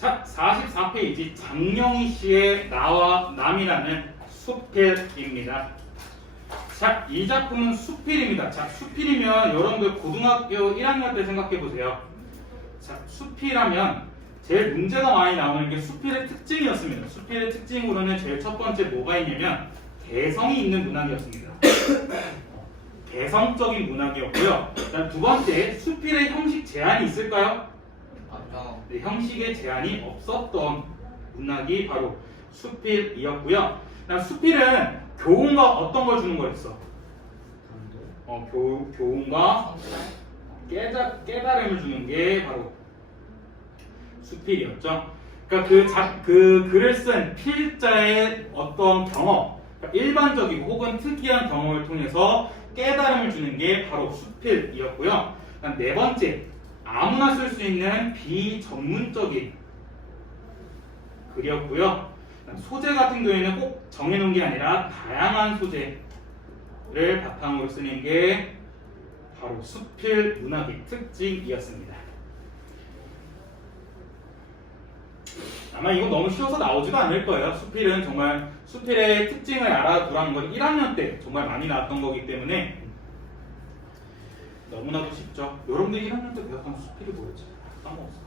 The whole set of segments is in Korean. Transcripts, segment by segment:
자, 44페이지 장영희 씨의 나와 남이라는 수필입니다. 자, 이 작품은 수필입니다. 자, 수필이면 여러분들 고등학교 1학년 때 생각해 보세요. 자, 수필하면 제일 문제가 많이 나오는 게 수필의 특징이었습니다. 수필의 특징으로는 제일 첫 번째 뭐가 있냐면 개성이 있는 문학이었습니다. 개성적인 문학이었고요. 그다음 두 번째, 수필의 형식 제한이 있을까요? 네, 형식의 제한이 없었던 문학이 바로 수필이었고요. 그다음 수필은 교훈과 어떤 걸 주는 거였어? 교훈과 깨달음을 주는 게 바로 수필이었죠. 그러니까 그 글을 쓴 필자의 어떤 경험, 그러니까 일반적이고 혹은 특이한 경험을 통해서 깨달음을 주는 게 바로 수필이었고요. 그다음 네 번째, 아무나 쓸 수 있는 비전문적인 글이었고요. 소재 같은 경우에는 꼭 정해놓은 게 아니라 다양한 소재를 바탕으로 쓰는 게 바로 수필 문학의 특징이었습니다. 아마 이건 너무 쉬워서 나오지도 않을 거예요. 수필은 정말 수필의 특징을 알아두라는 건 1학년 때 정말 많이 나왔던 거기 때문에 너무나도 쉽죠. 여러분들 1학년 때 배웠던 수필이 뭐였지? 까먹었어.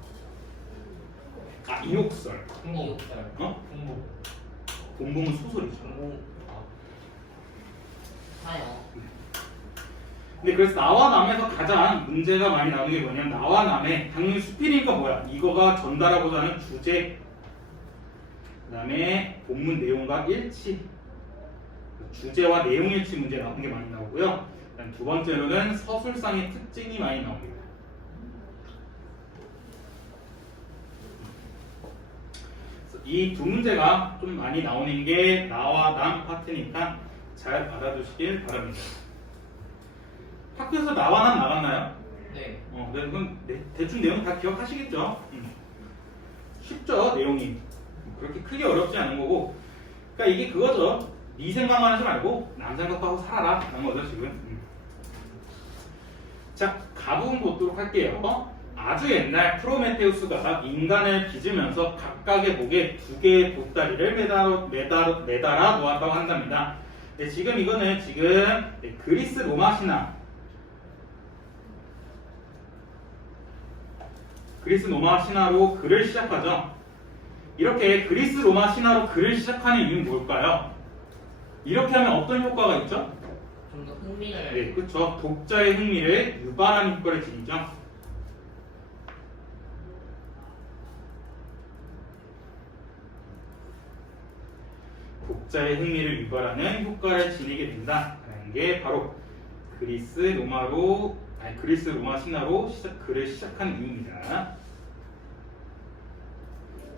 아, 이욕설. 이욕설. 공부. 공부는 소설이죠. 사요. 근데 그래서 나와 남에서 가장 문제가 많이 나오는 게 뭐냐면 나와 남의 당연히 수필이니까 뭐야? 이거가 전달하고자 하는 주제, 그 다음에 본문 내용과 일치, 주제와 내용 일치 문제 나오는 게 많이 나오고요. 두 번째로는 서술상의 특징이 많이 나옵니다. 이 두 문제가 좀 많이 나오는 게 나와 남 파트니까 잘 받아두시길 바랍니다. 학교에서 나와 남 나갔나요? 네. 네, 그럼 대충 내용 다 기억하시겠죠? 쉽죠, 내용이. 그렇게 크게 어렵지 않은 거고. 그러니까 이게 그거죠. 네 생각만 하지 말고 남 생각도 하고 살아라 라는 거죠, 지금. 자, 가부분 보도록 할게요. 아주 옛날 프로메테우스가 인간을 빚으면서 각각의 목에 두 개의 보따리를 매달아 놓았다고 한답니다. 네, 지금 이거는 그리스 로마 신화, 그리스 로마 신화로 글을 시작하죠. 이렇게 그리스 로마 신화로 글을 시작하는 이유는 뭘까요? 이렇게 하면 어떤 효과가 있죠? 좀 더 흥미를. 네, 그렇죠. 독자의 흥미를 유발하는 효과를 지니죠. 독자의 흥미를 유발하는 효과를 지니게 된다라는 게 바로 그리스 로마 신화로 글을 시작하는 이유입니다.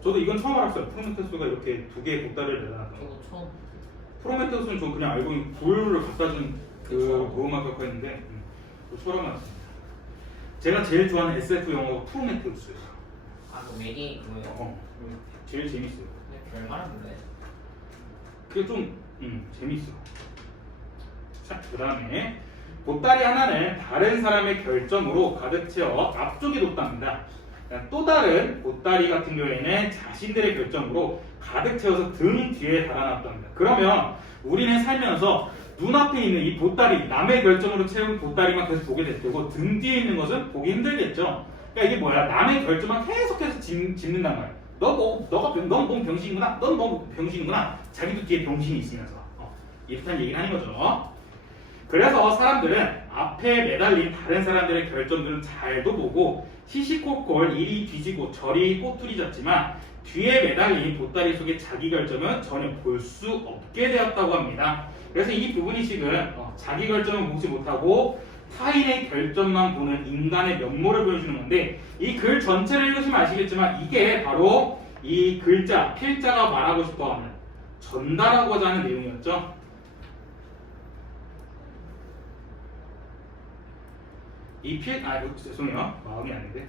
저도 이건 처음 알았어요. 프로메테우스가 이렇게 두 개의 보따리를 매달았다. 저도 처음. 프로메테우스는 저 그냥 알고 있는 불을 갖다 준 그 모험학과가 있는데 처음 알았습니다. 제가 제일 좋아하는 SF 영화가 프로메테우스예요. 아, 그 외계인 그거요? 제일 재밌어요. 근데 별말은 몰라요. 그게 좀 재밌어. 자, 그 다음에 보따리 하나는 다른 사람의 결점으로 가득 채워 앞쪽에 뒀답니다. 또 다른 보따리 같은 경우에는 자신들의 결점으로 가득 채워서 등 뒤에 달아놨답니다. 그러면 우리는 살면서 눈앞에 있는 이 보따리, 남의 결점으로 채운 보따리만 계속 보게 될 테고 등 뒤에 있는 것은 보기 힘들겠죠. 그러니까 이게 뭐야? 남의 결점만 계속해서 짚는단 말이야. 넌 병신이구나. 넌 병신이구나. 자기도 뒤에 병신이 있으면서 이렇게 얘기를 하는 거죠. 그래서 사람들은 앞에 매달린 다른 사람들의 결점들은 잘도 보고 시시콜콜 이리 뒤지고 저리 꼬투리 잡지만 뒤에 매달린 보따리 속의 자기 결점은 전혀 볼 수 없게 되었다고 합니다. 그래서 이 부분이 지금 자기 결점을 보지 못하고 타인의 결점만 보는 인간의 면모를 보여주는 건데 이 글 전체를 읽으시면 아시겠지만 이게 바로 이 글자, 필자가 말하고 싶어하는 전달하고자 하는 내용이었죠. 죄송해요. 마음이 아닌데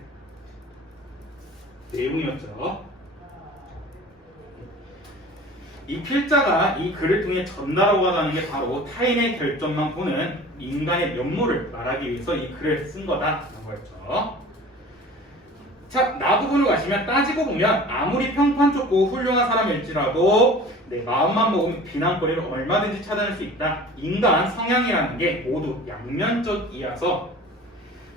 내용이었죠. 이 필자가 이 글을 통해 전달하고자 하는 게 바로 타인의 결점만 보는 인간의 면모를 말하기 위해서 이 글을 쓴 거다라는 거였죠. 자, 나 부분으로 가시면 따지고 보면 아무리 평판 좋고 훌륭한 사람일지라도 내 마음만 먹으면 비난거리를 얼마든지 찾아낼 수 있다. 인간 성향이라는 게 모두 양면적이어서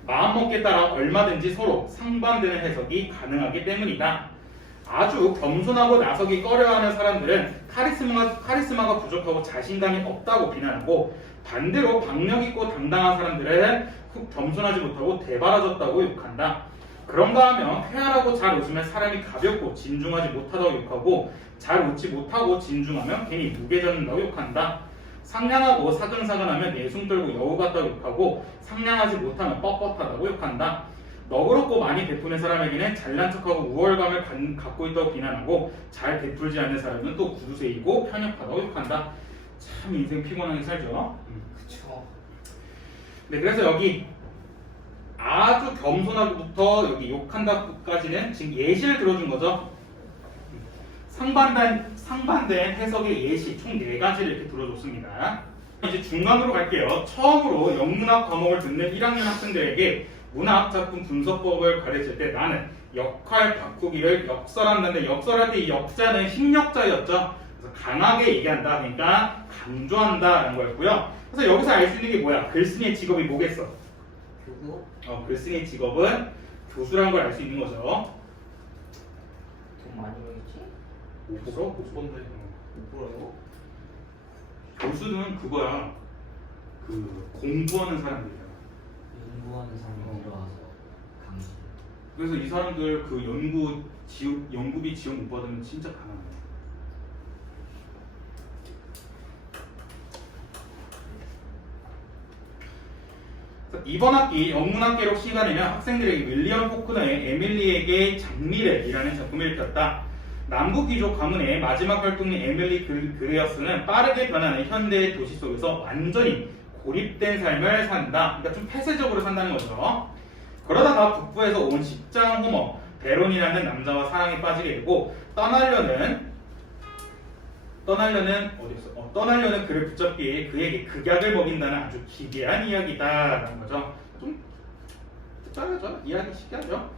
마음먹기에 따라 얼마든지 서로 상반되는 해석이 가능하기 때문이다. 아주 겸손하고 나서기 꺼려하는 사람들은 카리스마가 부족하고 자신감이 없다고 비난하고, 반대로 박력 있고 당당한 사람들은 겸손하지 못하고 대바라졌다고 욕한다. 그런가 하면 쾌활하고 잘 웃으면 사람이 가볍고 진중하지 못하다고 욕하고, 잘 웃지 못하고 진중하면 괜히 무게져진다고 욕한다. 상냥하고 사근사근하면 내숭 떨고 여우 같다고 욕하고, 상냥하지 못하면 뻣뻣하다고 욕한다. 너그럽고 많이 베푸는 사람에게는 잘난 척하고 우월감을 갖고 있다고 비난하고, 잘 베풀지 않는 사람은 또 구두쇠이고 편협하다고 욕한다. 참 인생 피곤하게 살죠. 그쵸. 네, 그래서 여기 아주 겸손하고부터 여기 욕한다까지는 지금 예시를 들어준 거죠. 상반된 해석의 예시 총 4가지를 이렇게 들어줬습니다. 이제 중간으로 갈게요. 처음으로 영문학 과목을 듣는 1학년 학생들에게 문학 작품 분석법을 가르칠 때 나는 역할 바꾸기를 역설한다는데, 역설할 때 이 역자는 힘력자였죠. 그래서 강하게 얘기한다, 그러니까 강조한다라는 거였고요. 그래서 여기서 알 수 있는 게 뭐야? 글쓴이의 직업이 뭐겠어? 교구? 글쓴이의 직업은 교수라는 걸 알 수 있는 거죠. 돈 많이 벌겠지? 5%? 5%인데. 못 벌어요? 교수는 그거야. 그 공부하는 사람들이야. 연구하는 사람이 들어와서 강의. 그래서 이 사람들 그 연구비 지원 못 받으면 진짜 가난해. 이번 학기 영문학 기록 시간에는 학생들에게 윌리엄 포크너의 에밀리에게 장미래이라는 작품을 읽혔다. 남부 귀족 가문의 마지막 활동인 에밀리 그레어스는 빠르게 변하는 현대의 도시 속에서 완전히 고립된 삶을 산다. 그러니까 좀 폐쇄적으로 산다는 거죠. 그러다가 북부에서 온 식장 호머 베론이라는 남자와 사랑에 빠지게 되고, 떠나려는 그를 붙잡기에 그에게 극약을 먹인다는 아주 기괴한 이야기다라는 거죠. 좀 짜르죠? 이해하기 쉽게 하죠.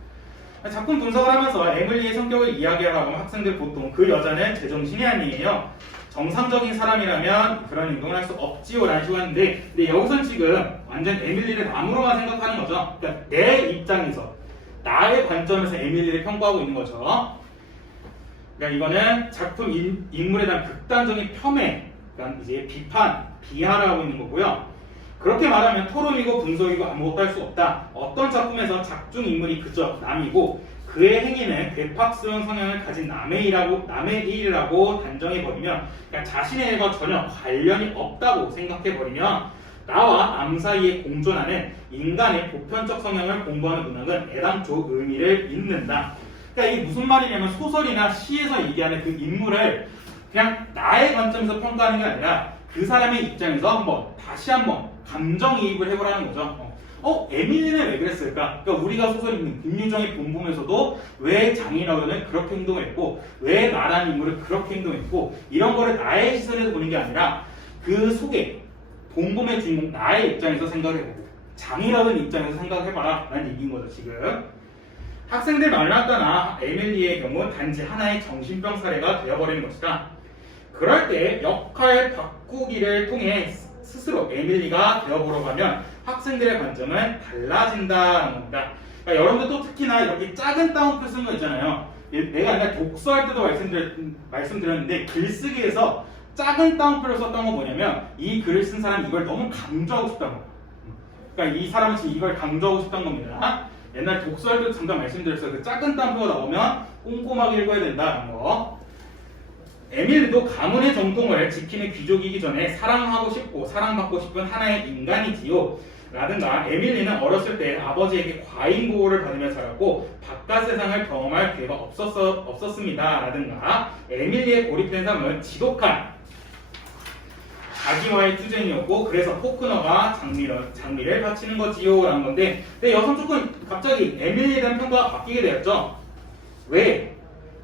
작품 분석을 하면서 에밀리의 성격을 이야기하라고 하면 학생들 보통 그 여자는 제정신이 아니에요, 정상적인 사람이라면 그런 행동을 할 수 없지요 라는 식으로 하는데, 근데 여기선 지금 완전 에밀리를 남으로만 생각하는 거죠. 그러니까 내 입장에서, 나의 관점에서 에밀리를 평가하고 있는 거죠. 그러니까 이거는 작품 인물에 대한 극단적인 폄훼, 그러니까 이제 비판, 비하를 하고 있는 거고요. 그렇게 말하면 토론이고 분석이고 아무것도 할 수 없다. 어떤 작품에서 작중 인물이 그저 남이고 그의 행위는 괴팍스러운 성향을 가진 남의 일이라고 단정해버리면, 그러니까 자신의 일과 전혀 관련이 없다고 생각해버리면 나와 남 사이에 공존하는 인간의 보편적 성향을 공부하는 문학은 애당초 의미를 잃는다. 그러니까 이게 무슨 말이냐면, 소설이나 시에서 얘기하는 그 인물을 그냥 나의 관점에서 평가하는 게 아니라 그 사람의 입장에서 다시 한번 감정이입을 해보라는 거죠. 에밀리는 왜 그랬을까? 그러니까 우리가 소설 읽는 김유정의 본보면서도 왜 장인어른은 그렇게 행동했고, 왜 나라는 인물은 그렇게 행동했고, 이런 거를 나의 시선에서 보는 게 아니라 그 속에 본봄의 주인공 나의 입장에서 생각해보고 장인어른 입장에서 생각해봐라 라는 얘기인 거죠. 지금 학생들 말나 따나 에밀리의 경우 단지 하나의 정신병 사례가 되어버리는 것이다. 그럴 때 역할 바꾸기를 통해 스스로 에밀리가 되어보려고 하면 학생들의 관점은 달라진다는 겁니다. 그러니까 여러분들 또 특히나 이렇게 작은 따옴표 쓰는 거 있잖아요. 내가 아까 독서할 때도 말씀드렸는데, 글쓰기에서 작은 따옴표를 썼던 건 뭐냐면, 이 글을 쓴 사람이 이걸 너무 강조하고 싶다는 거예요. 그러니까 이 사람은 지금 이걸 강조하고 싶다는 겁니다. 옛날 독서할 때도 잠깐 말씀드렸어요. 그 작은 따옴표가 나오면 꼼꼼하게 읽어야 된다는 거. 에밀리도 가문의 정통을 지키는 귀족이기 전에 사랑하고 싶고 사랑받고 싶은 하나의 인간이지요 라든가, 에밀리는 어렸을 때 아버지에게 과잉 보호를 받으며 자랐고 바깥 세상을 경험할 기회가 없었습니다 라든가, 에밀리의 고립된 삶은 지독한 자기와의 투쟁이었고 그래서 포크너가 장미를 바치는 거지요 라는 건데, 근데 여기서 조금 갑자기 에밀리에 대한 평가가 바뀌게 되었죠. 왜?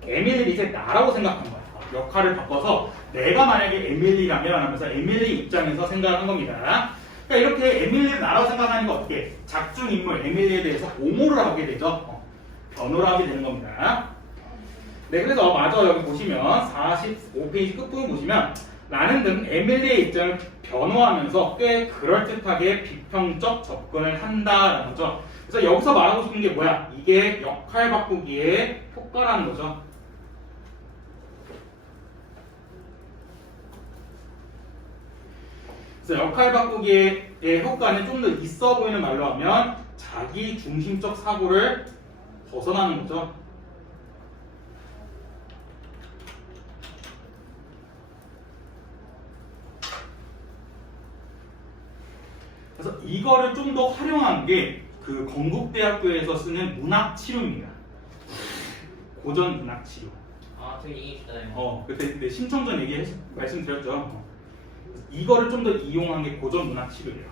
에밀리는 이제 나라고 생각한 거야. 역할을 바꿔서 내가 만약에 에밀리라면 하면서 에밀리 입장에서 생각을 한 겁니다. 그러니까 이렇게 에밀리를 나라고 생각하는 거 어떻게? 작중 인물 에밀리에 대해서 옹호를 하게 되죠. 변호랍이 되는 겁니다. 네, 그래서 마저 여기 보시면 45페이지 끝부분 보시면 나는 등 에밀리의 입장을 변호하면서 꽤 그럴듯하게 비평적 접근을 한다라는 거죠. 그래서 여기서 말하고 싶은 게 뭐야? 이게 역할 바꾸기의 효과라는 거죠. 그래서 역할 바꾸기의 효과는 좀 더 있어 보이는 말로 하면 자기 중심적 사고를 벗어나는 거죠. 그래서 이거를 좀 더 활용한 게 그 건국대학교에서 쓰는 문학치료입니다. 고전 문학치료. 아, 되게 이해했어요. 그때 심청 전 말씀드렸죠. 이거를 좀 더 이용한 게 고전 문학치료예요.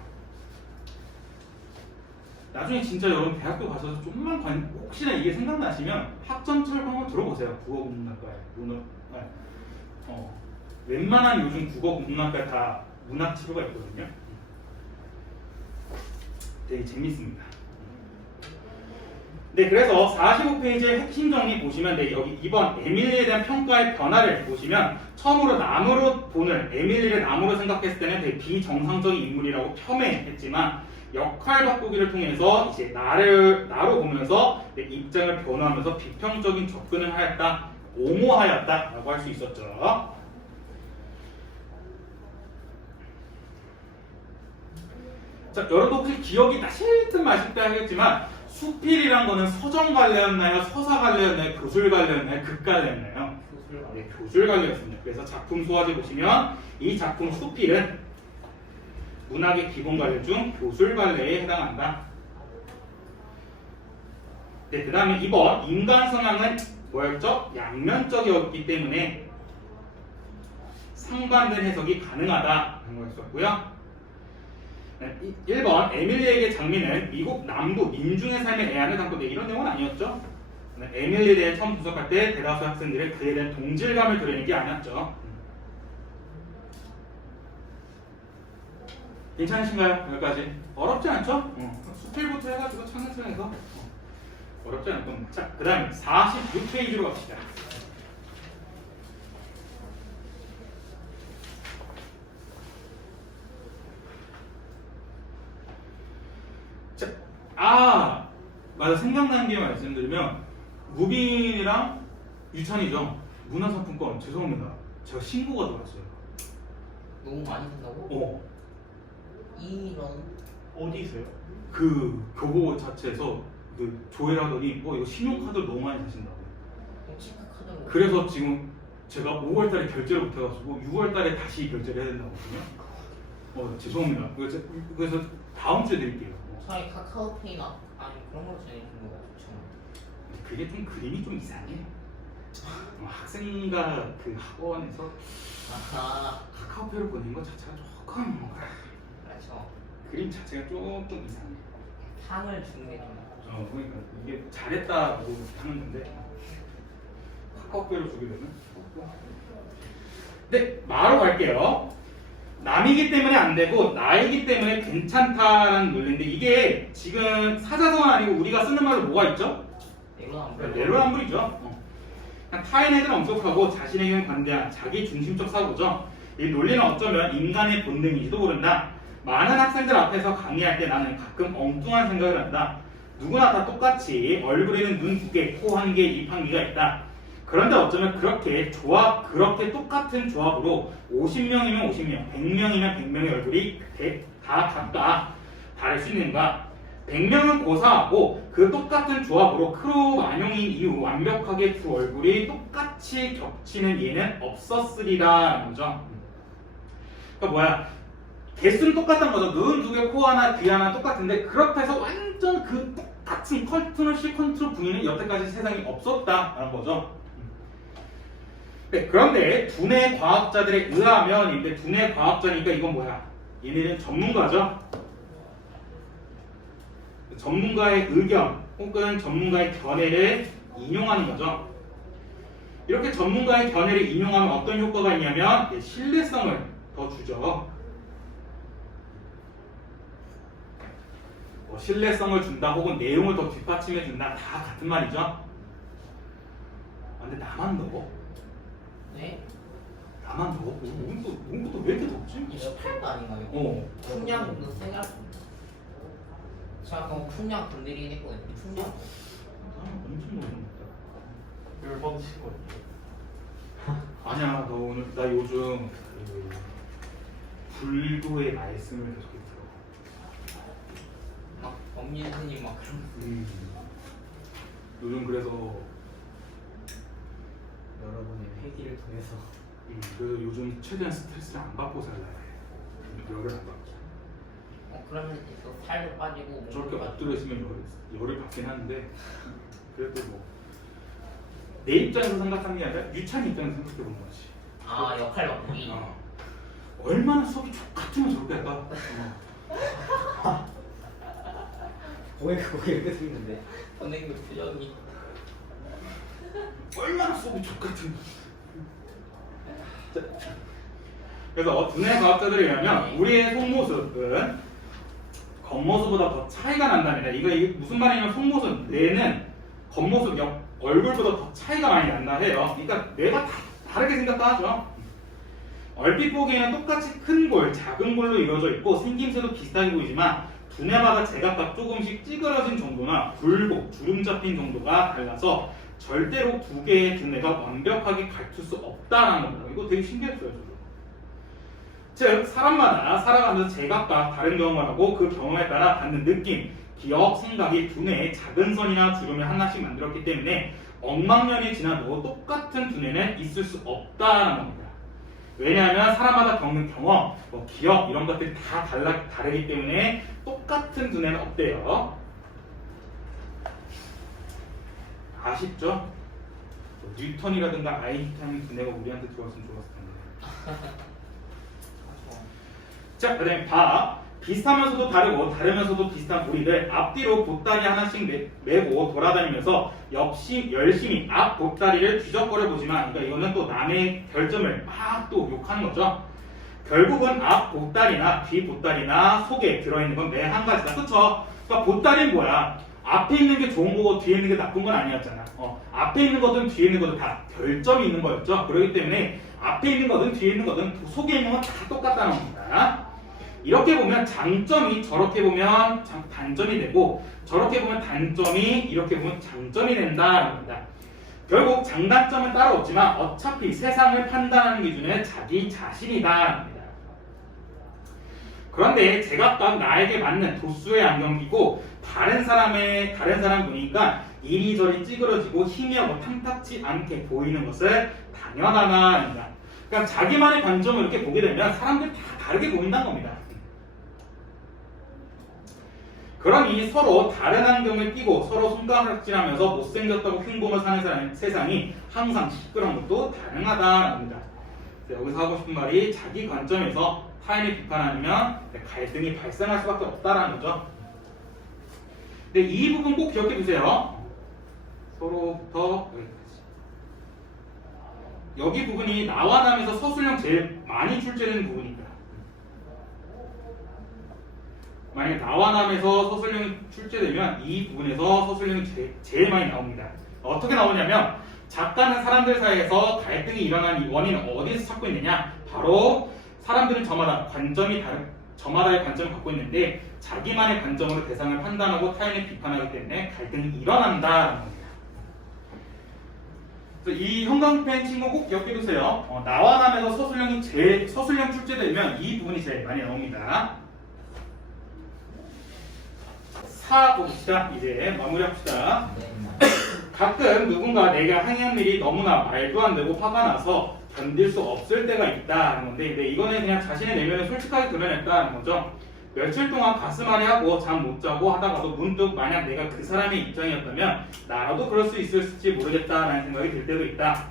나중에 진짜 여러분 대학교 가셔서 좀만 혹시나 이게 생각나시면 학전철거 한번 들어보세요. 국어국문학과에 웬만한 요즘 국어국문학과 다 문학치료가 있거든요. 되게 재밌습니다. 네, 그래서 45페이지의 핵심 정리 보시면 여기 이번 에밀리에 대한 평가의 변화를 보시면 처음으로 나무로 본을 에밀리를 나무로 생각했을 때는 되게 비정상적인 인물이라고 폄훼했지만 역할 바꾸기를 통해서 이제 나로 보면서 내 입장을 변화하면서 비평적인 접근을 하였다, 옹호하였다라고 할 수 있었죠. 자, 여러분 혹시 기억이 나실 듯 마실 듯 하겠지만 수필이란 거는 서정 관례였나요? 서사 관례였나요? 교술 관례였나요? 극 관례였나요? 네, 교술 관례였습니다. 그래서 작품 소화지 보시면 이 작품 수필은 문학의 기본 관례 중 교술 관례에 해당한다. 네, 그 다음에 이번 인간 성향은 뭐였죠? 양면적이었기 때문에 상반된 해석이 가능하다는 거였었고요. 1번 에밀리에게 장미는 미국 남부 민중의 삶의 애환을 담고 이런 내용은 아니었죠. 에밀리에 대해 처음 분석할 때 대다수 학생들의 그에 대한 동질감을 드러내는 게 아니었죠. 괜찮으신가요? 여기까지 어렵지 않죠? 수필부터 해가지고 차근차근해서 어렵지 않을 겁니다. 자, 그 다음에 46페이지로 갑시다. 맞아, 생각나는 게 말씀드리면 무빈이랑 유찬이죠. 문화상품권 죄송합니다. 제가 신고가 들어왔어요. 너무 많이 산다고? 이런 어디 있어요? 그 교보 자체에서 그 조회를 하더니 이거 신용카드를 너무 많이 사신다고. 체크카드로. 그래서 지금 제가 5월달에 결제를 못해가지고 6월달에 다시 결제를 해야 된다거든요. 죄송합니다. 그래서 다음 주에 드릴게요. 차라리 카카오페이나 아니 그런 걸 주는 거가 좋죠. 그게 좀 그림이 좀 이상해. 학생과 그 학원에서 카카오페이로 보낸 것 자체가 조금 그렇죠. 그림 자체가 조금 이상해. 상을 주는 게 좀. 그러니까 이게 잘했다고 하는 건데 카카오페이로 주게 되면. 네, 말로 갈게요. 남이기 때문에 안 되고 나이기 때문에 괜찮다라는 논리인데 이게 지금 사자성어 아니고 우리가 쓰는 말로 뭐가 있죠? 내로남불이죠. 타인에게는 엄격하고 자신에게는 관대한 자기 중심적 사고죠. 이 논리는 어쩌면 인간의 본능인지도 모른다. 많은 학생들 앞에서 강의할 때 나는 가끔 엉뚱한 생각을 한다. 누구나 다 똑같이 얼굴에는 눈 2개, 코 1개, 입 1개가 있다. 그런데 어쩌면 그렇게 똑같은 조합으로 50명이면 50명, 100명이면 100명의 얼굴이 다 각각 다를 수 있는가? 100명은 고사하고 그 똑같은 조합으로 크로마뇽인 이후 완벽하게 두 얼굴이 똑같이 겹치는 예는 없었으리라는 거죠. 그러니까 뭐야? 개수는 똑같은 거죠. 눈 2개, 코 하나, 귀 하나 똑같은데 그렇다 해서 완전 그 똑같은 컨트롤 C, 컨트롤 V는 여태까지 세상에 없었다라는 거죠. 네, 그런데 두뇌 과학자들에 의하면 두뇌 과학자니까 이건 뭐야? 얘네는 전문가죠. 전문가의 의견 혹은 전문가의 견해를 인용하는 거죠. 이렇게 전문가의 견해를 인용하면 어떤 효과가 있냐면 신뢰성을 더 주죠. 뭐 신뢰성을 준다 혹은 내용을 더 뒷받침해 준다 다 같은 말이죠. 아, 근데 나만 더워? 네? 나만 더워? 몸부터 왜 이렇게 덥지? 28도 아닌가요? 어. 풍량도 세게 할 겁니다. 제가 그럼 풍량 건드리긴 했거든요. 풍량. 엄청 더워. 열번 치고. 아니야, 너 오늘 나 요즘 불교의 말씀을 계속 들어. 막 범민 선생님 막 그런. 요즘 그래서 여러분의 회기를 통해서. 그래서 요즘 최대한 스트레스를 안 받고 살라 해. 열을 안 받고. 그러면 또 살도 빠지고 저렇게 몸도 엎드려 있으면 열을 받긴 하는데 그래도 뭐 내 입장에서 생각하는 게 아니라 유찬이 입장에서 생각해 보는 거지. 아 역할 바꾸기. 얼마나 수업이 족같으면 저렇게 할까? 고개 이렇게 생겼는데. 선생님 표정이. 얼마나 수업이 족같으면. 그래서 두뇌 과학자들에 의하면 우리의 속모습은 겉모습보다 더 차이가 난답니다. 이게 무슨 말이냐면 속모습, 뇌는 겉모습, 얼굴보다 더 차이가 많이 난다 해요. 그러니까 뇌가 다 다르게 생겼다 하죠. 얼핏 보기에는 똑같이 큰 골, 작은 골로 이루어져 있고 생김새도 비슷하게 보이지만 두뇌마다 제각각 조금씩 찌그러진 정도나 굴곡, 주름 잡힌 정도가 달라서 절대로 두 개의 두뇌가 완벽하게 같을 수 없다는 겁니다. 이거 되게 신기했어요. 저도. 즉 사람마다 살아가면서 제각각 다른 경험을 하고 그 경험에 따라 받는 느낌, 기억, 생각이 두뇌의 작은 선이나 주름을 하나씩 만들었기 때문에 억만 년이 지나도 똑같은 두뇌는 있을 수 없다는 겁니다. 왜냐하면 사람마다 겪는 경험, 기억 이런 것들이 다 다르기 때문에 똑같은 두뇌는 없대요. 아쉽죠? 뉴턴이라든가 아인슈타인 두뇌가 우리한테 들어왔으면 좋았을 텐데. 자, 그 다음에 봐. 비슷하면서도 다르고 다르면서도 비슷한 우리들 앞뒤로 보따리 하나씩 메고 돌아다니면서 열심히 앞 보따리를 뒤적거려 보지만 그러니까 이거는 또 남의 결점을 막 또 욕하는 거죠. 결국은 앞 보따리나 뒤 보따리나 속에 들어있는 건 매 한 가지다. 그쵸? 그러니까 보따리는 뭐야? 앞에 있는 게 좋은 거고 뒤에 있는 게 나쁜 건 아니었잖아. 앞에 있는 거든 뒤에 있는 거든 다 결점이 있는 거였죠. 그렇기 때문에 앞에 있는 거든 뒤에 있는 거든 속에 있는 건 다 똑같다는 겁니다. 이렇게 보면 장점이 저렇게 보면 단점이 되고 저렇게 보면 단점이 이렇게 보면 장점이 된다는 겁니다. 결국 장단점은 따로 없지만 어차피 세상을 판단하는 기준은 자기 자신이다 합니다. 그런데 제각각 나에게 맞는 도수의 안경 끼고 다른 사람 보니까 이리저리 찌그러지고 희미하고 탐탁지 않게 보이는 것을 당연하다 합니다. 그러니까 자기만의 관점을 이렇게 보게 되면 사람들이 다 다르게 보인다는 겁니다. 그러니 서로 다른 안경을 끼고 서로 손가락질하면서 못생겼다고 흉보며 사는 세상이 항상 시끄러운 것도 가능하다는 겁니다. 여기서 하고 싶은 말이 자기 관점에서 타인을 비판하면 갈등이 발생할 수밖에 없다는 거죠. 근데 이 부분 꼭 기억해 두세요. 서로부터 여기 부분이 나와 남에서 서술형 제일 많이 출제되는 부분입니다. 만약에 나와 남에서 서술형이 출제되면 이 부분에서 서술형이 제일 많이 나옵니다. 어떻게 나오냐면 작가는 사람들 사이에서 갈등이 일어난 이 원인을 어디서 찾고 있느냐? 바로 사람들은 저마다의 관점을 갖고 있는데 자기만의 관점으로 대상을 판단하고 타인을 비판하기 때문에 갈등이 일어난다는 겁니다. 그래서 이 형광펜 친구 꼭 기억해 두세요. 나와 남에서 서술형 출제되면 이 부분이 제일 많이 나옵니다. 4 봅시다. 이제 마무리합시다. 가끔 누군가 내가 항의한 일이 너무나 말도 안 되고 화가 나서 견딜 수 없을 때가 있다는 건데 이거는 그냥 자신의 내면을 솔직하게 드러냈다는 거죠. 며칠 동안 가슴 아래하고 잠 못 자고 하다가도 문득 만약 내가 그 사람의 입장이었다면 나라도 그럴 수 있을지 모르겠다라는 생각이 들 때도 있다.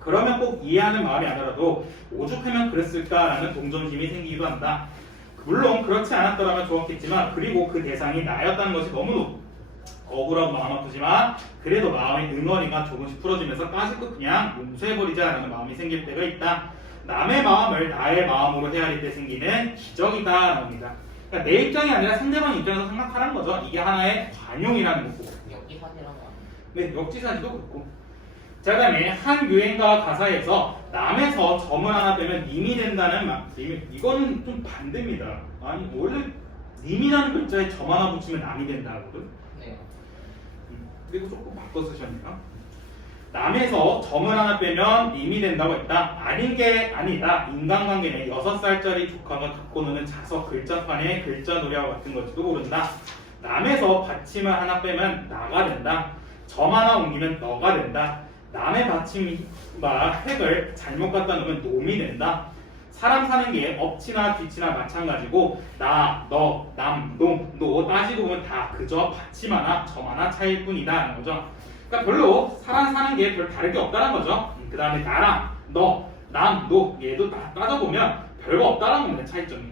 그러면 꼭 이해하는 마음이 아니라도 오죽하면 그랬을까라는 동정심이 생기기도 한다. 물론 그렇지 않았더라면 좋았겠지만 그리고 그 대상이 나였다는 것이 너무 억울하고 마음 아프지만 그래도 마음의 응어리가 조금씩 풀어지면서 까짓것 그냥 용서해버리자라는 마음이 생길 때가 있다. 남의 마음을 나의 마음으로 헤아릴 때 생기는 기적이다 합니다. 그러니까 내 입장이 아니라 상대방 입장에서 생각하라는 거죠. 이게 하나의 관용이라는 거고. 역기사지라고 하네. 네, 역지사지도 그렇고. 자, 그다음에 한 유행가 가사에서 남에서 점을 하나 빼면 님이 된다는 말. 이거는 좀 반대입니다. 아니 원래 님이라는 글자에 점 하나 붙이면 남이 된다거든. 네. 그리고 조금 바꿔 쓰셨네요. 남에서 점을 하나 빼면 님이 된다고 했다. 아닌 게 아니다. 인간관계는 6살짜리 조카가 갖고 노는 자석 글자판에 글자놀이와 같은 것지도 모른다. 남에서 받침을 하나 빼면 나가 된다. 점 하나 옮기면 너가 된다. 남의 받침과 획을 잘못 갖다 놓으면 놈이 된다. 사람 사는 게 엎치나 뒤치나 마찬가지고 나, 너, 남, 놈, 너 따지고 보면 다 그저 받침 하나, 점 하나 차이일 뿐이다 라는 거죠. 그러니까 별로 사람 사는 게 별 다를 게 없다는 거죠. 그 다음에 나랑 너, 남, 너 얘도 다 따져보면 별거 없다는 겁니다. 차이점이.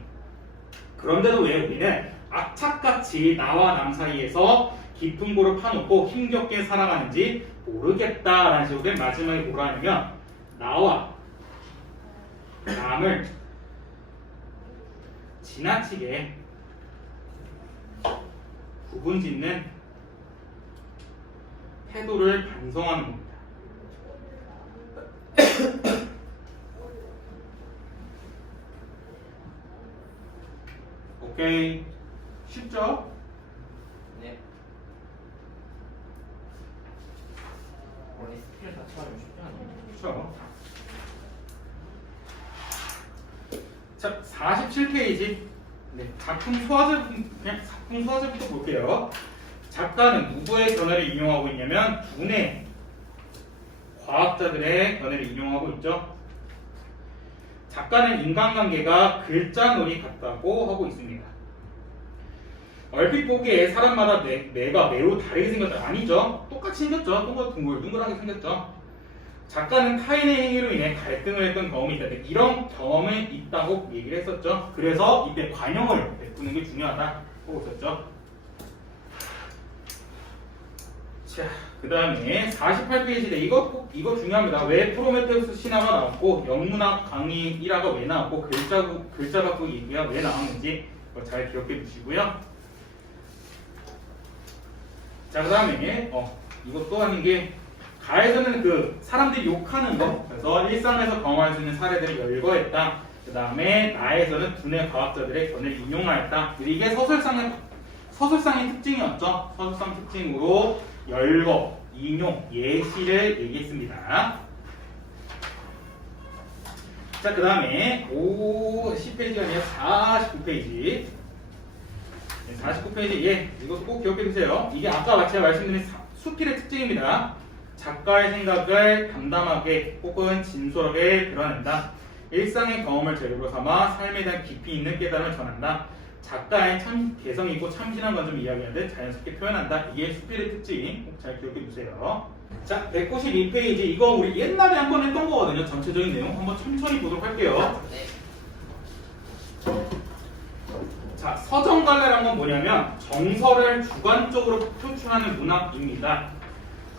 그런데도 왜 우리는 악착같이 나와 남 사이에서 깊은 골을 파놓고 힘겹게 살아가는지 모르겠다라는 식으로 맨 마지막에 뭐라 하냐면 나와 남을 지나치게 구분짓는 태도를 반성하는 겁니다. 오케이, 쉽죠? 네. 원래 스킬 자체가 좀 쉽지 않아요. 그렇죠. 자, 47페이지. 네, 작품 소화제부터 볼게요. 작가는 누구의 견해를 인용하고 있냐면 두뇌 과학자들의 견해를 인용하고 있죠. 작가는 인간관계가 글자놀이 같다고 하고 있습니다. 얼핏 보기에 사람마다 뇌가 매우 다르게 생겼다. 아니죠. 똑같이 생겼죠. 둥글둥글하게 생겼죠. 작가는 타인의 행위로 인해 갈등을 했던 경험이 있다. 이런 경험이 있다고 얘기를 했었죠. 그래서 이때 관용을 베푸는 게 중요하다 하고 있었죠. 자, 그 다음에 48페이지인데 이거 중요합니다. 왜 프로메테우스 신화가 나왔고 영문학 강의 1화가 왜 나왔고 글자 바꾸기 얘기가 왜 나왔는지 잘 기억해 주시고요. 자, 그 다음에 이것도 하는 게 가에서는 그 사람들이 욕하는 거, 그래서 일상에서 경험할 수 있는 사례들을 열거했다. 그 다음에 나에서는 두뇌 과학자들의 견해를 인용하였다. 이게 서술상의 특징이었죠. 서술상 특징으로 열거, 인용, 예시를 얘기했습니다. 자, 그 다음에 10페이지가 아니라 49페이지. 49페이지, 이것도 꼭 기억해 주세요. 이게 아까 제가 말씀드린 수필의 특징입니다. 작가의 생각을 담담하게 혹은 진솔하게 드러낸다. 일상의 경험을 재료로 삼아 삶에 대한 깊이 있는 깨달음을 전한다. 작가의 개성 있고 참신한 관점을 이야기하는데 자연스럽게 표현한다. 이게 수필의 특징. 꼭 잘 기억해 주세요. 자, 192페이지. 이거 우리 옛날에 한 번 했던 거거든요. 전체적인 내용 한번 천천히 보도록 할게요. 네. 자, 서정갈래란 건 뭐냐면 정서를 주관적으로 표출하는 문학입니다.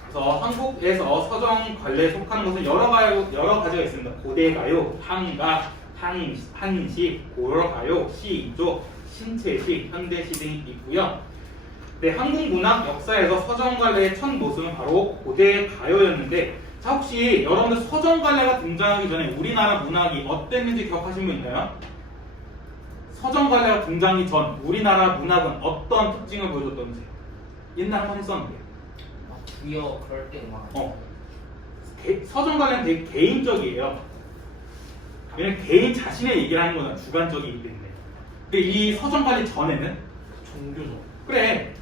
그래서 한국에서 서정관례에 속하는 것은 여러 가지가 있습니다. 고대가요, 한가, 한식, 고려가요, 시조, 신체시, 현대시 등이 있고요. 네, 한국 문학 역사에서 서정관례의 첫 모습은 바로 고대가요였는데, 자, 혹시 여러분들 서정관례가 등장하기 전에 우리나라 문학이 어땠는지 기억하시는 분 있나요? 서정관례가 등장하기 전 우리나라 문학은 어떤 특징을 보여줬던지 옛날 한번 했었는데. 부여 그럴 때 음악. 서정관례는 되게 개인적이에요. 왜냐면 개인 자신의 얘기를 하는 거잖아. 주관적이기 때문에. 근데 이 서정관례 전에는 종교죠. 그래.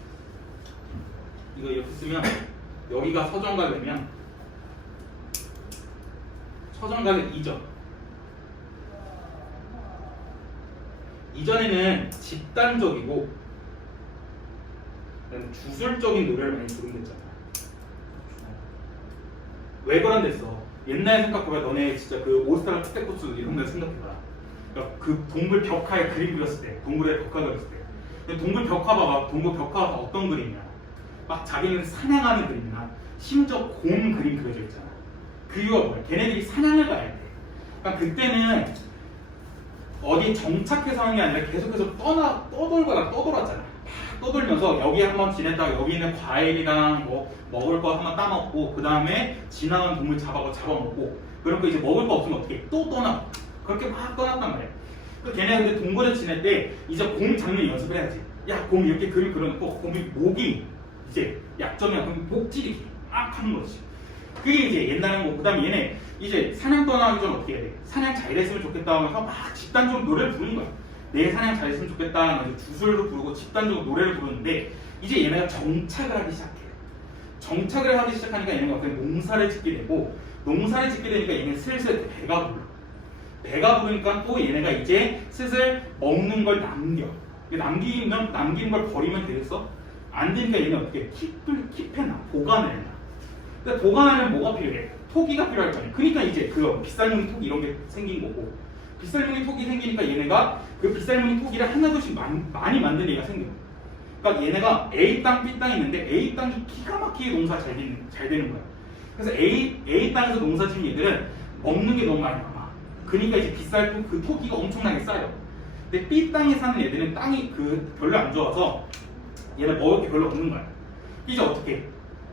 이거 이렇게 쓰면 여기가 서정관례면 서정관례 이전에는 집단적이고 주술적인 노래를 많이 부른댔잖아. 왜 그런댔어? 옛날 생각해봐. 너네 진짜 그 오스트랄 스테코스 이런 거 생각해봐. 그러니까 그 동굴 벽화에 그림 그렸을 때, 동굴에 벽화 그렸을 때. 근데 동굴 벽화 봐봐. 동굴 벽화가 어떤 그림이야? 막 자기는 사냥하는 그림이나 심지어 곰 그림 그려져 있잖아. 그 이유가 뭐야? 걔네들이 사냥을 가야 돼. 그러니까 그때는 어디 정착해서 하는 게 아니라 계속해서 떠돌았잖아. 막 떠돌면서 여기 한번 지냈다가 여기 있는 과일이랑 뭐 먹을 거 한번 따먹고 그 다음에 지나간 동물 잡아먹고 그런 거 이제 먹을 거 없으면 어떻게 또 떠나고 그렇게 막 떠났단 말이야. 그 걔네 근데 동굴에 지낼 때 이제 곰 잡는 연습을 해야지. 야, 곰 이렇게 그림 그려놓고 곰이 목이 이제 약점이야. 그럼 목 찌르기 막 하는 거지. 그게 이제 옛날에 뭐 그다음에 얘네 이제 사냥 떠나기 전에 어떻게 해야 돼? 사냥 잘했으면 좋겠다 하면서 막 집단적으로 노래를 부르는 거야. 내 사냥 잘했으면 좋겠다 하면서 주술도 부르고 집단적으로 노래를 부르는데 이제 얘네가 정착을 하기 시작해. 정착을 하기 시작하니까 얘네가 어떻게 농사를 짓게 되고 농사를 짓게 되니까 얘네 슬슬 배가 불러. 배가 부르니까 또 얘네가 이제 슬슬 먹는 걸 남겨. 남기는 걸 버리면 되겠어? 안 되니까 얘네 어떻게 킵해놔. 보관을 해놔. 그러니까 보관하려면 뭐가 필요해? 토기가 필요할 거 아니야. 그러니까 이제 그 빗살무늬 토기 이런 게 생긴 거고 빗살무늬 토기 생기니까 얘네가 그 빗살무늬 토기를 하나둘씩 많이 만드는 얘가 생겨. 그러니까 얘네가 A 땅, B 땅이 있는데 A 땅이 기가 막히게 농사 잘 되는 거야. 그래서 A 땅에서 농사 지은 얘들은 먹는 게 너무 많이 남아. 그러니까 이제 빗살 그 토기가 엄청나게 쌓여. 근데 B 땅에 사는 애들은 땅이 별로 안 좋아서 얘네 먹을 게 별로 없는 거야. 이제 어떻게 해?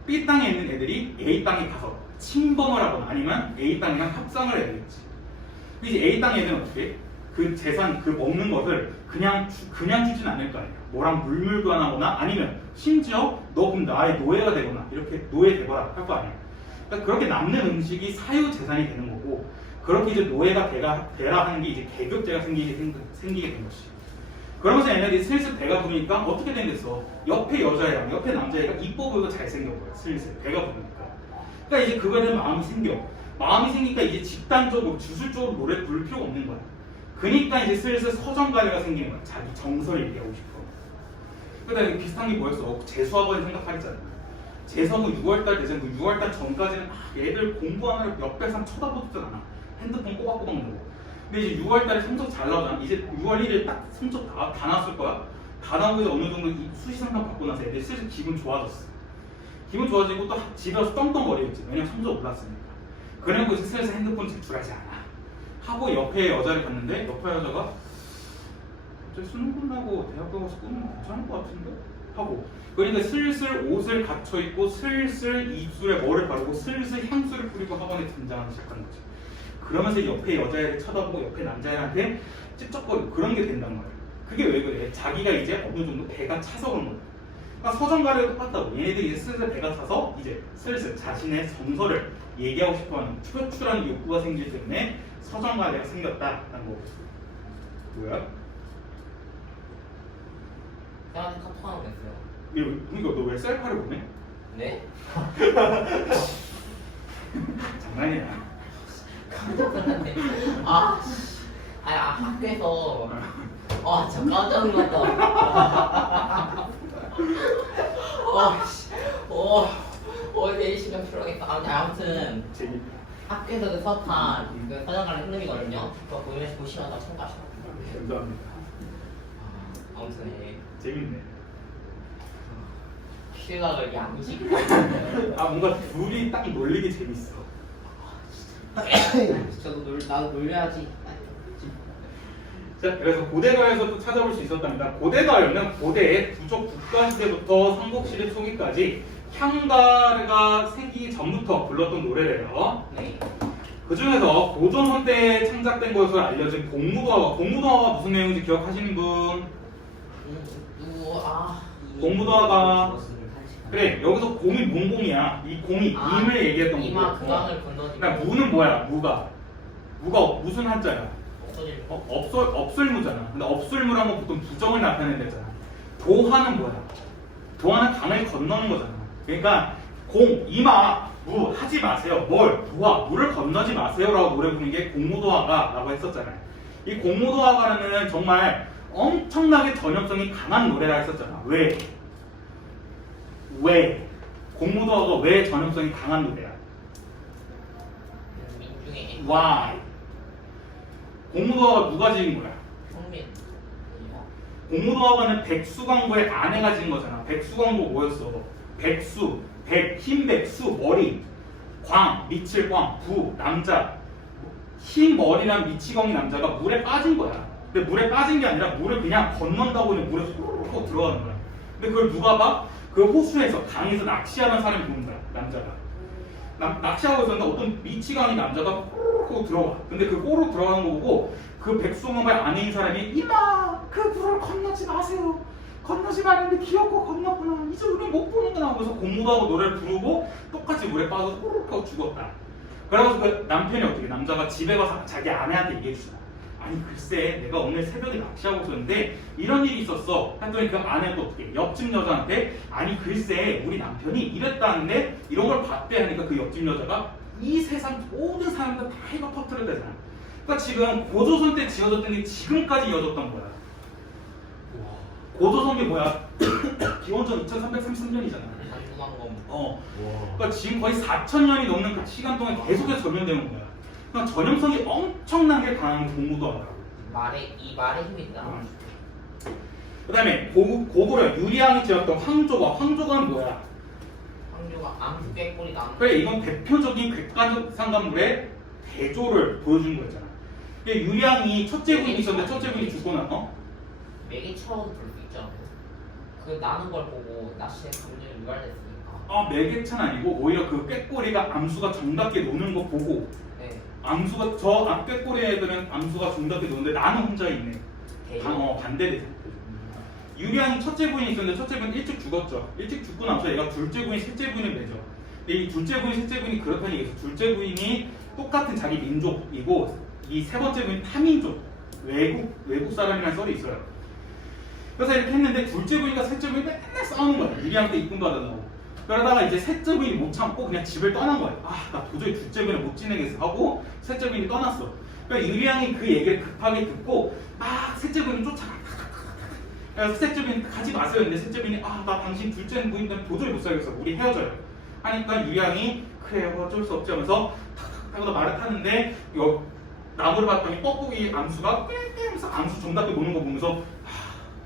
B 땅에 있는 애들이 A 땅에 가서 침범을 하거나 아니면 A 땅이랑 협상을 해야 되겠지. 이제 A 땅 애들은 어떻게 해? 그 재산, 그 먹는 것을 그냥 주진 않을 거 아니야. 뭐랑 물교환하거나 아니면 심지어 너 그럼 나의 노예가 되거나 이렇게 노예되거나 할 거 아니야. 그러니까 그렇게 남는 음식이 사유 재산이 되는 거고 그렇게 이제 노예가 되라 하는 게 이제 계급제가 생기게 된 것이. 그러면서 얘네들이 슬슬 배가 부르니까 어떻게 된댔어? 옆에 여자애랑 옆에 남자애가 이뻐 보이고 잘생겨보여. 슬슬 배가 부르니까. 그러니까 이제 그거에 대한 마음이 생겨. 마음이 생기니까 이제 집단적으로 주술적으로 노래 부를 필요가 없는 거야. 그러니까 이제 슬슬 서정가래가 생기는 거야. 자기 정서를 얘기하고 싶어. 그러니까 비슷한 게 뭐였어? 재수학원 생각하겠잖아. 재수하고 6월달 되잖아. 그 6월달 전까지는 얘들 공부하느라 옆배상 쳐다보지도 않아. 핸드폰 꼬박꼬박 누르고. 근데 이제 6월달에 성적 잘 나오잖아. 이제 6월 1일 딱 성적 다 나왔을 거야. 다 나오고 이제 어느 정도 수시상담 받고 나서 애들이 슬슬 기분 좋아졌어. 기분 좋아지고 또 집에 와서 떵떵거리겠지. 왜냐면 성적 올랐으니까. 그래놓고 이제 슬슬 핸드폰 제출하지 않아. 하고 옆에 여자를 봤는데 옆에 여자가 갑자기 수능 끝나고 대학교 가서 꾸면 괜찮을 것 같은데? 하고 그러니까 슬슬 옷을 갖춰 입고 슬슬 입술에 뭐를 바르고 슬슬 향수를 뿌리고 학원에 등장하기 시작한 거지. 그러면서 옆에 여자애를 쳐다보고 옆에 남자애한테 찝쩍거리고 그런 게 된단 말이야. 그게 왜 그래? 자기가 이제 어느 정도 배가 차서 그런 거야. 그러니까 서정가래도 똑같다고. 얘네들이 이제 슬슬 배가 차서 이제 슬슬 자신의 정서를 얘기하고 싶어하는 표출하는 욕구가 생기기 때문에 서정가래가 생겼다라는 거. 뭐야? 저한테 카톡 하나 보냈어요. 그러니까 너 왜 셀카를 보내? 네? 장난이야. 깜짝 놀랐네. 학교에서 진짜 깜짝 놀랐다. 내일 시간 필요하겠다. 아무튼 재밌다. 학교에서 그 수업한 그 서정가래 흐름이거든요. 그거 보시면 참고하시면 됩니다. 감사합니다. 아무튼 재밌네. 시각을 양식. 뭔가 둘이 딱 놀리기 재밌어. 나도 놀려야지. 자, 그래서 고대가요에서 또 찾아볼 수 있었답니다. 고대가요는 고대의 부족 국가시대부터 삼국시대 초기까지 향가가 생기기 전부터 불렀던 노래래요. 네. 그 중에서 고종헌 때 창작된 것으로 알려진 공무도화가, 공무도화가 무슨 내용인지 기억하시는 분? 공무도화가 그래, 여기서 공이 뭔 공이야? 이 공이 임을 얘기했던 거고. 이마 그강을 건너지. 그러니까 무는 뭐야? 무가 무슨 한자야? 없어질. 없을무잖아. 근데 없을무라면 보통 부정을 나타내는 잖아. 도하는 뭐야? 도하는 강을 건너는 거잖아. 그러니까 공, 이마, 무 하지 마세요. 뭘? 도하, 물을 건너지 마세요라고 노래 부르는 게 공무도화가라고 했었잖아요. 이 공무도화가는 정말 엄청나게 전염성이 강한 노래라 했었잖아. 왜? 공무도화가 왜 전염성이 강한 노래야? 민중의 Why? 공무도화가 누가 지은 거야? 성민. 공무도화가는 백수광고의 아내가 지은 거잖아. 백수광고 뭐였어? 백수, 흰백수, 머리, 광, 밑을 광, 부, 남자. 흰 머리랑 미치광이 남자가 물에 빠진 거야. 근데 물에 빠진 게 아니라 물을 그냥 건넌다고 그냥 물에 쏙 들어가는 거야. 근데 그걸 누가 봐? 그 호수에서 강에서 낚시하는 사람이 보는 거야. 남자가. 낚시하고 있었는데 어떤 미치광이 남자가 꼬르륵 들어와. 근데 그 꼬르륵 들어가는 거 보고 그 백수마을 안에 있는 사람이 이마 그 물을 건너지 마세요. 건너지 말는데 귀엽고 건너구나. 이제 우리 못 보는구나 하면서 공부하고 노래를 부르고 똑같이 물에 빠져서 꼬르륵 하고 죽었다. 그래서 그 남편이 어떻게 남자가 집에 가서 자기 아내한테 얘기해 주잖아. 아니 글쎄 내가 오늘 새벽에 낚시하고 있었는데 이런 일이 있었어. 했더니 그 아내는 또 어떻게 옆집 여자한테 아니 글쎄 우리 남편이 이랬다는데 이런 걸 봤대 하니까 그 옆집 여자가 이 세상 모든 사람들 다 해가 퍼뜨려대잖아. 그러니까 지금 고조선 때 지어졌던 게 지금까지 이어졌던 거야. 고조선이 뭐야? 기원전 2333년이잖아. 그러니까 지금 거의 4,000년이 넘는 그 시간 동안 계속해서 전염되는 거야. 그러니까 전염성이 엄청나게 강한 공부도 하더라고. 이 말의 힘이 있다. 그 다음에 고구려 유리왕이 지었던 황조가는 뭐야? 황조가 암수 꾀꼬리 나무. 그래 이건 대표적인 객관상간물의 대조를 보여주는 거였잖아. 유리왕이 첫째 부인이 있었는데 첫째 부인이 죽고 나서 매개처럼 볼 수 있잖아. 그 나는 걸 보고 낚시의 감정이 유발됐으니까. 매개차는 아니고 오히려 그 꾀꼬리가 암수가 정답게 노는 거 보고 네. 암수가 저 꾀꼬리 애들은 암수가 정답게 노는데 나는 혼자 있네. 반대되죠. 유리왕이 첫째 부인이 있었는데 첫째 부인 일찍 죽었죠. 일찍 죽고 나서 얘가 둘째 부인, 셋째 부인을 맺어. 근데 이 둘째 부인, 셋째 부인이 그렇다는 얘기죠. 둘째 부인이 똑같은 자기 민족이고 이 세 번째 부인 타민족, 외국 사람이라는 썰이 있어요. 그래서 이렇게 했는데 둘째 부인과 셋째 부인이 맨날 싸우는 거야. 유리왕한테 이쁨 받아나고. 그러다가 이제 셋째 부인이 못 참고 그냥 집을 떠난 거야. 나 도저히 둘째 부인을 못 지내겠어 하고 셋째 부인이 떠났어. 그러니까 유리왕이 그 얘기를 급하게 듣고 막 셋째 부인을 쫓아가. 그래서 셋째 부인 가지 마세요. 근데 셋째 부인이 나 당신 둘째 부인 때문에 도저히 못 살겠어. 우리 헤어져요. 하니까 유리왕이 그래 어쩔 수 없지 하면서 탁탁 하고 말을 타는데 나무를 봤더니 뻐꾸기 암수가 하면서 암수 정답게 노는 거 보면서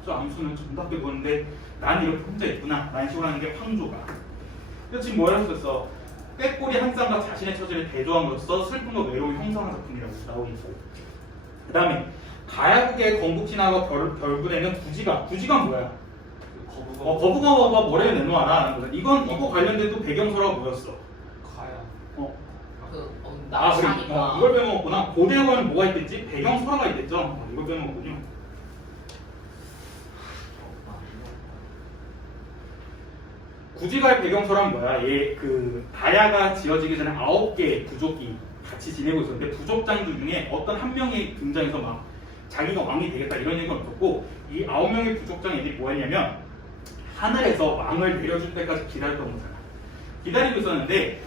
저 암수는 정답게 노는데 난 이렇게 혼자 있구나 라는 식으로 하는 게 황조가. 그래서 지금 뭐라고 썼어? 꾀꼬리 한 쌍과 자신의 처지를 대조함으로써 슬픔과 외로움을 형성한 작품이라고 나오고 있고, 그 다음에 가야국의 건국신화와 별군에는 구지가 뭐야? 거북아가 머리에 내놓아라 라는 거죠. 이거 관련된 또 배경서라가 뭐였어? 낚시하니까. 이걸 빼먹었구나. 고대어에는 뭐가 있겠지? 배경설화가 있겠죠? 이걸 빼먹었군요. 구지가의 배경설화는 뭐야? 다야가 지어지기 전에 9개의 부족이 같이 지내고 있었는데 부족장들 중에 어떤 한 명이 등장해서 막 자기가 왕이 되겠다 이런 얘기가 없었고 이 9명의 부족장 애들이 뭐 했냐면 하늘에서 왕을 내려줄 때까지 기다렸던 거잖아. 기다리고 있었는데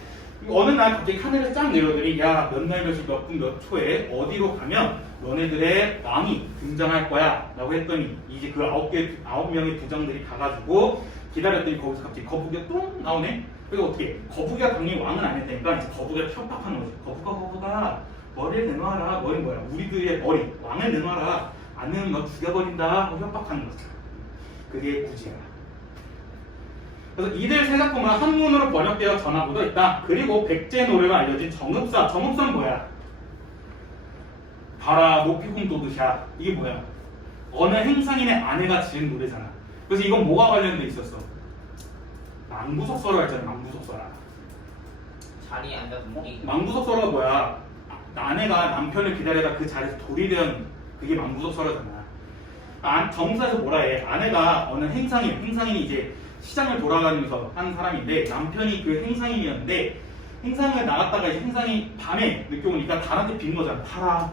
어느 날 갑자기 하늘에 쫙 내려더니 야 몇 날 몇 분 몇 초에 어디로 가면 너네들의 왕이 등장할 거야 라고 했더니 이제 그 9명의 부장들이 가가지고 기다렸더니 거기서 갑자기 거북이가 똥 나오네. 그래서 어떻게 거북이가 당연히 왕은 아니었다니까 이제 거북이가 협박하는 거지. 거북아 머리를 내놔라. 머리는 뭐야? 우리들의 머리 왕을 내놔라. 안 내면 너 죽여버린다 하고 협박하는 거죠. 그게 구지야. 그래서 이들 세 작품은 한문으로 번역되어 전하고도 있다. 그리고 백제 노래가 알려진 정읍사는 뭐야? 봐라 높이 홈도드샤. 이게 뭐야? 어느 행상인의 아내가 지은 노래잖아. 그래서 이건 뭐가 관련돼 있었어? 망부석설화 했잖아. 망부석설화. 자리에 앉아서 먹이. 망부석설화가 뭐야? 아내가 남편을 기다리다 그 자리에서 돌이 된 그게 망부석설화잖아. 정사에서 뭐라 해? 아내가 어느 행상인이 이제 시장을 돌아다니면서 하는 사람인데 남편이 그 행상인이었는데 행상을 나갔다가 이제 행상이 밤에 늦게 오니까 달한테 빈 거잖아. 달아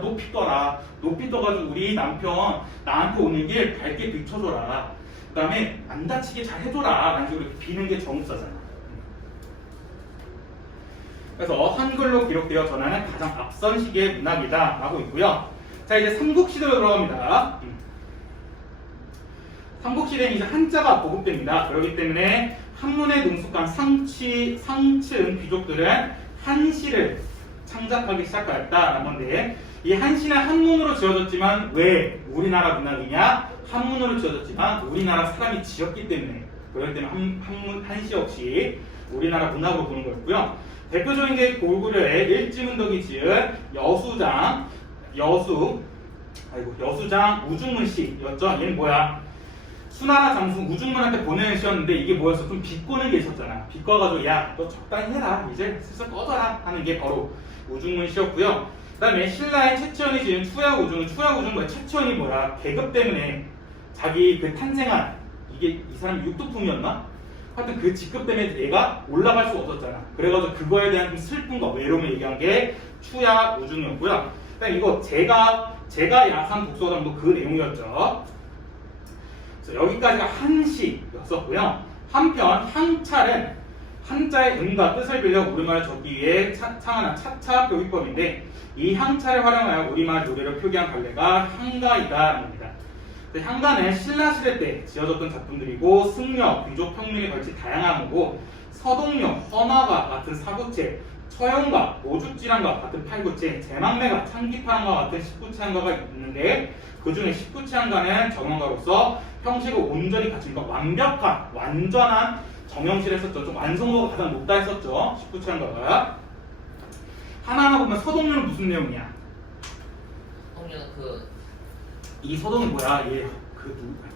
높이 떠라. 높이 떠가지고 우리 남편 나한테 오는 길 밝게 비춰줘라. 그 다음에 안 다치게 잘 해줘라 라는 식으로 비는 게 정읍사잖아. 그래서 한글로 기록되어 전하는 가장 앞선 시기의 문학이다 라고 있고요. 자 이제 삼국시대로 들어갑니다. 삼국시대는 이제 한자가 보급됩니다. 그렇기 때문에 한문에 능숙한 상층 귀족들은 한시를 창작하기 시작하였다라는 건데 이 한시는 한문으로 지어졌지만 왜 우리나라 문학이냐? 한문으로 지어졌지만 우리나라 사람이 지었기 때문에 그렇기 때문에 한시 역시 우리나라 문학으로 보는 거였고요. 대표적인 게 고구려의 일지문덕이 지은 여수 아이고 여수장 우중문씨였죠. 얘는 뭐야? 수나라 장수 우중문한테 보내는 시였는데 이게 뭐였어? 좀 비꼬는 게 있었잖아. 비꼬가지고 야 너 적당히 해라 이제 슬슬 꺼져라 하는 게 바로 우중문씨였고요. 그 다음에 신라의 최치원이 지은 추야우중은 뭐야? 최치원이 뭐야? 계급 때문에 자기 그 탄생한 이게 이 사람이 육두품이었나? 하여튼 그 직급 때문에 얘가 올라갈 수 없었잖아. 그래가지고 그거에 대한 좀 슬픔과 외로움을 얘기한 게 추야우중이었고요. 그다음 이거 제가 야산 독서장도 그 내용이었죠. 그래서 여기까지가 한시였었고요. 한편 향찰은 한자의 음과 뜻을 빌려 우리말을 적기 위해 창안한 차차 교육법인데 이 향찰을 활용하여 우리말 노래를 표기한 관례가 향가이다라는 겁니다. 향가는 신라시대 때 지어졌던 작품들이고 승려, 귀족, 평민에 걸친 다양한 거고 서동료, 헌화가 같은 사구체, 처용가, 모죽지랑과 같은 팔구체, 제망매가, 창기파랑과 같은 십구체한가가 있는데 그 중에 십구체한가는 정형가로서 형식을 온전히 갖춘 완벽한, 완전한 정형시를 했었죠. 좀 완성도가 가장 높다 했었죠. 십구체한가가. 하나하나 보면 서동료는 무슨 내용이야? 동료는 이 서동이 뭐야? 얘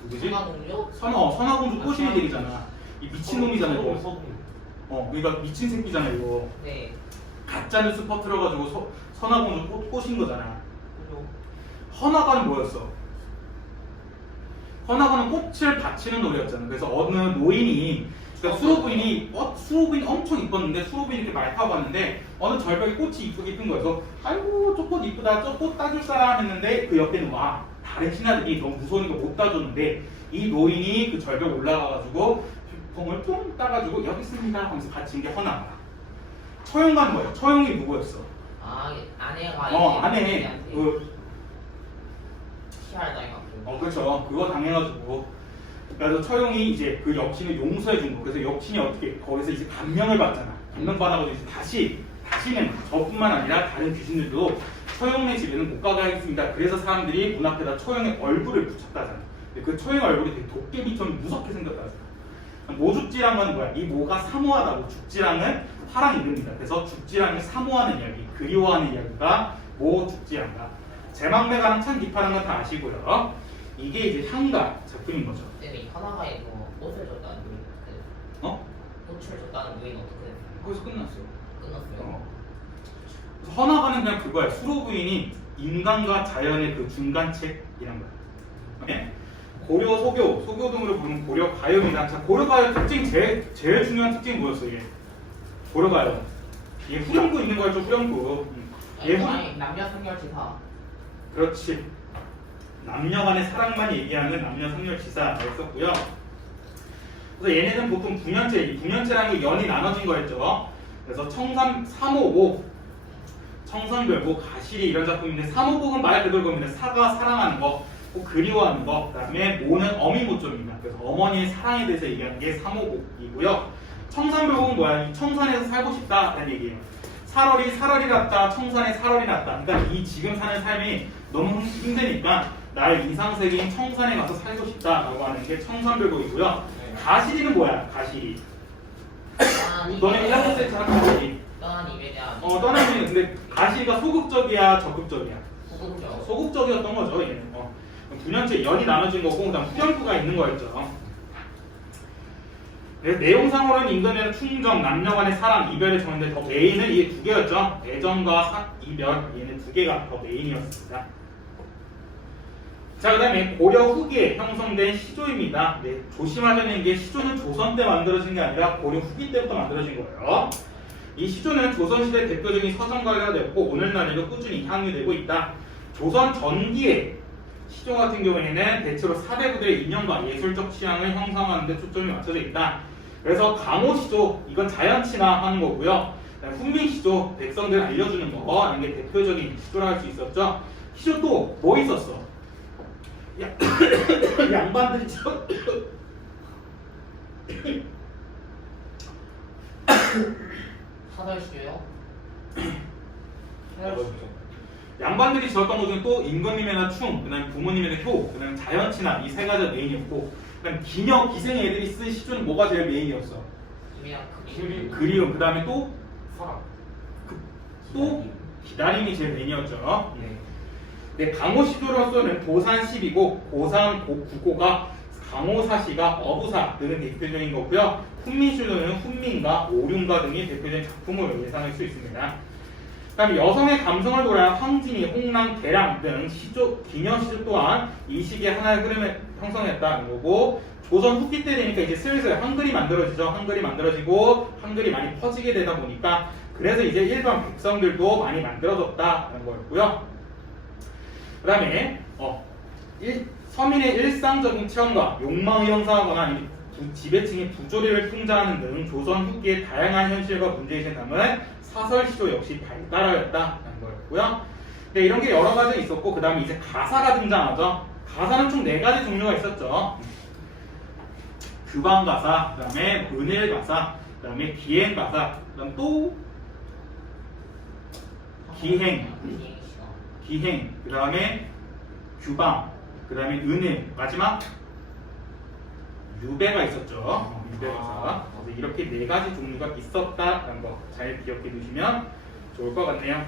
누구지? 선화동료? 선화공주 꼬시는 얘기잖아. 이 미친놈이잖아 이거. 그러니까 미친 새끼잖아 이거. 네. 가짜 뉴스 퍼뜨려가지고 선화공주 꼬신 거잖아. 헌화가는 뭐였어? 헌화가는 꽃을 바치는 노래였잖아. 그래서 어느 노인이 그러니까 수로부인이 엄청 이뻤는데 수로부인이 이렇게 말 타고 갔는데 어느 절벽에 꽃이 이쁘게 핀 거예요. 그래서 아이고 저 꽃 이쁘다, 저 꽃 따줄 사람 했는데 그 옆에는 와 다른 신하들이 너무 무서우니까 못 따줬는데 이 노인이 그 절벽 올라가가지고 봉을 퉁 따가지고 여기 있습니다 하면서 바친 게 헌화가. 처용가는 뭐예요? 처용이 누구였어? 아내가 아내 시할다이가 그렇죠. 그거 당해가지고 그래서 처용이 이제 그 여친을 용서해 준 거. 그래서 여친이 어떻게 거기서 이제 감명을 받잖아. 감명 받아가지고 이제 다시는 저뿐만 아니라 다른 귀신들도 처용네 집에는 못 가게 하겠습니다. 그래서 사람들이 문 앞에다 처용의 얼굴을 붙였다잖아. 그 처용의 얼굴이 되게 도깨비처럼 무섭게 생겼다잖아. 모죽지랑은 뭐야? 이 모가 사모하다고 죽지랑은 화랑 이름입니다. 그래서 죽지랑을 사모하는 이야기, 그리워하는 이야기가 모죽지랑가. 제망매가랑 창기파라는 건 다 아시고요. 이게 이제 향가 작품인 거죠. 근데 이 하나가에 옷을 줬다는 노인 옷을 줬다는 노인 어떻게 거기서 끝났어. 끝났어요? 헌화가는 그냥 그거야. 수로 부인이 인간과 자연의 그 중간책이란 거야. 네? 고려 소교 등으로 부르는 고려 가요입니다. 자, 고려 가요 특징 제일 중요한 특징이 뭐였어 이게? 고려 가요. 이게 후렴구 있는 거였죠. 후렴구. 아니 남녀 상렬지사. 그렇지. 남녀 간의 사랑만 얘기하는 남녀 상렬지사였었고요. 그래서 얘네는 보통 분연체라는 게 연이 나눠진 거였죠. 그래서 삼오복, 청산별곡, 가시리 이런 작품인데 삼오복은 말 그대로 겁니다. 사가 사랑하는 거, 그리워하는 거, 그 다음에 모는 어미모점입니다. 그래서 어머니의 사랑에 대해서 얘기하는 게 삼오복이고요. 청산별곡은 뭐야? 이 청산에서 살고 싶다라는 얘기예요. 살얼이 났다, 청산에 살얼이 났다. 그러니까 이 지금 사는 삶이 너무 힘드니까 나의 이상세계인 청산에 가서 살고 싶다라고 하는 게 청산별곡이고요. 가시리는 뭐야? 가시리. 너네 1학년 때처럼 가시리. 떠난 입에 대한 떠난 입에 근데 가시리가 소극적이야, 적극적이야? 소극적. 소극적이었던 거죠. 얘는. 분연체 연이 나눠진 거고 그다음 후렴구가 있는 거였죠. 그래서 내용상으로는 인간의 충정, 남녀 간의 사랑, 이별의 정인데 더 메인은 이 두 개였죠. 애정과 이별, 얘는 두 개가 더 메인이었습니다. 자, 그 다음에 고려 후기에 형성된 시조입니다. 네, 조심하셔야 되는 게 시조는 조선 때 만들어진 게 아니라 고려 후기 때부터 만들어진 거예요. 이 시조는 조선시대 대표적인 서정가가 되었고 오늘날에도 꾸준히 향유되고 있다. 조선 전기에 시조 같은 경우에는 대체로 사대부들의 인연과 예술적 취향을 형성하는 데 초점이 맞춰져 있다. 그래서 강호시조, 이건 자연친화하는 거고요. 훈민시조, 백성들 알려주는 거, 이게 대표적인 시조라 할 수 있었죠. 시조 또 뭐 있었어? 양반들이 사설시조요? 양반들이 지었던 것 중에 또 임금님이나 충, 그다음에 부모님이나 효, 그다음에 자연친화 이 세 가지가 메인이었고, 그다음 기녀, 기생의 애들이 쓴 시조는 뭐가 제일 메인이었어? 그리움, 그다음에 또 사랑. 또 기다림이 제일 메인이었죠. 네. 네, 강호시도로서는 도산시비고 고산국고가 강호사시가 어부사들은 대표적인 거고요. 훈민시도는 훈민가, 오륜가 등이 대표적인 작품으로 예상할 수 있습니다. 그다음에 여성의 감성을 노래한 황진이, 홍랑, 개랑 등 시조, 기녀 시조 또한 이 시기에 하나의 흐름을 형성했다는 거고, 조선 후기 때 되니까 이제 슬슬 한글이 만들어지죠. 한글이 만들어지고 한글이 많이 퍼지게 되다 보니까 그래서 이제 일반 백성들도 많이 만들어졌다는 거였고요. 그다음에 서민의 일상적인 체험과 욕망을 형성하거나 아니면 지배층의 부조리를 풍자하는 등 조선 후기의 다양한 현실과 문제의식을 담은 사설시조 역시 발달하였다는 거였고요. 네, 이런 게 여러 가지 있었고, 그 다음에 이제 가사가 등장하죠. 가사는 총 4가지 종류가 있었죠. 규방가사, 그 다음에 은일가사, 그 다음에 기행가사, 그 다음 또 기행, 그 다음에 규방, 그 다음에 은일, 마지막 유배가 있었죠. 유배가사. 그래서 이렇게 4가지 종류가 있었다라는 거 잘 기억해 두시면 좋을 것 같네요.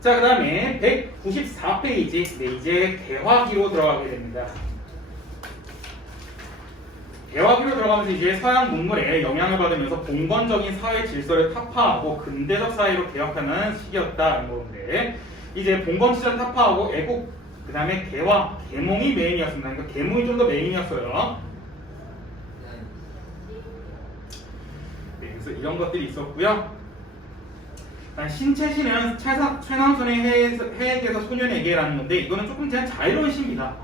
자, 그 다음에 194페이지. 네, 이제 개화기로 들어가게 됩니다. 개화기로 들어가면서 이제 서양 문물에 영향을 받으면서 봉건적인 사회 질서를 타파하고 근대적 사회로 개혁하는 시기였다는 건데, 이제 봉건 시절 타파하고 애국, 그 다음에 개화, 계몽이 메인이었습니다. 그러니까 계몽이 좀 더 메인이었어요. 네, 그래서 이런 것들이 있었고요. 신체시는 최남선의 해에게서 소년에게라는 건데, 이거는 조금 그냥 자유로운 시입니다.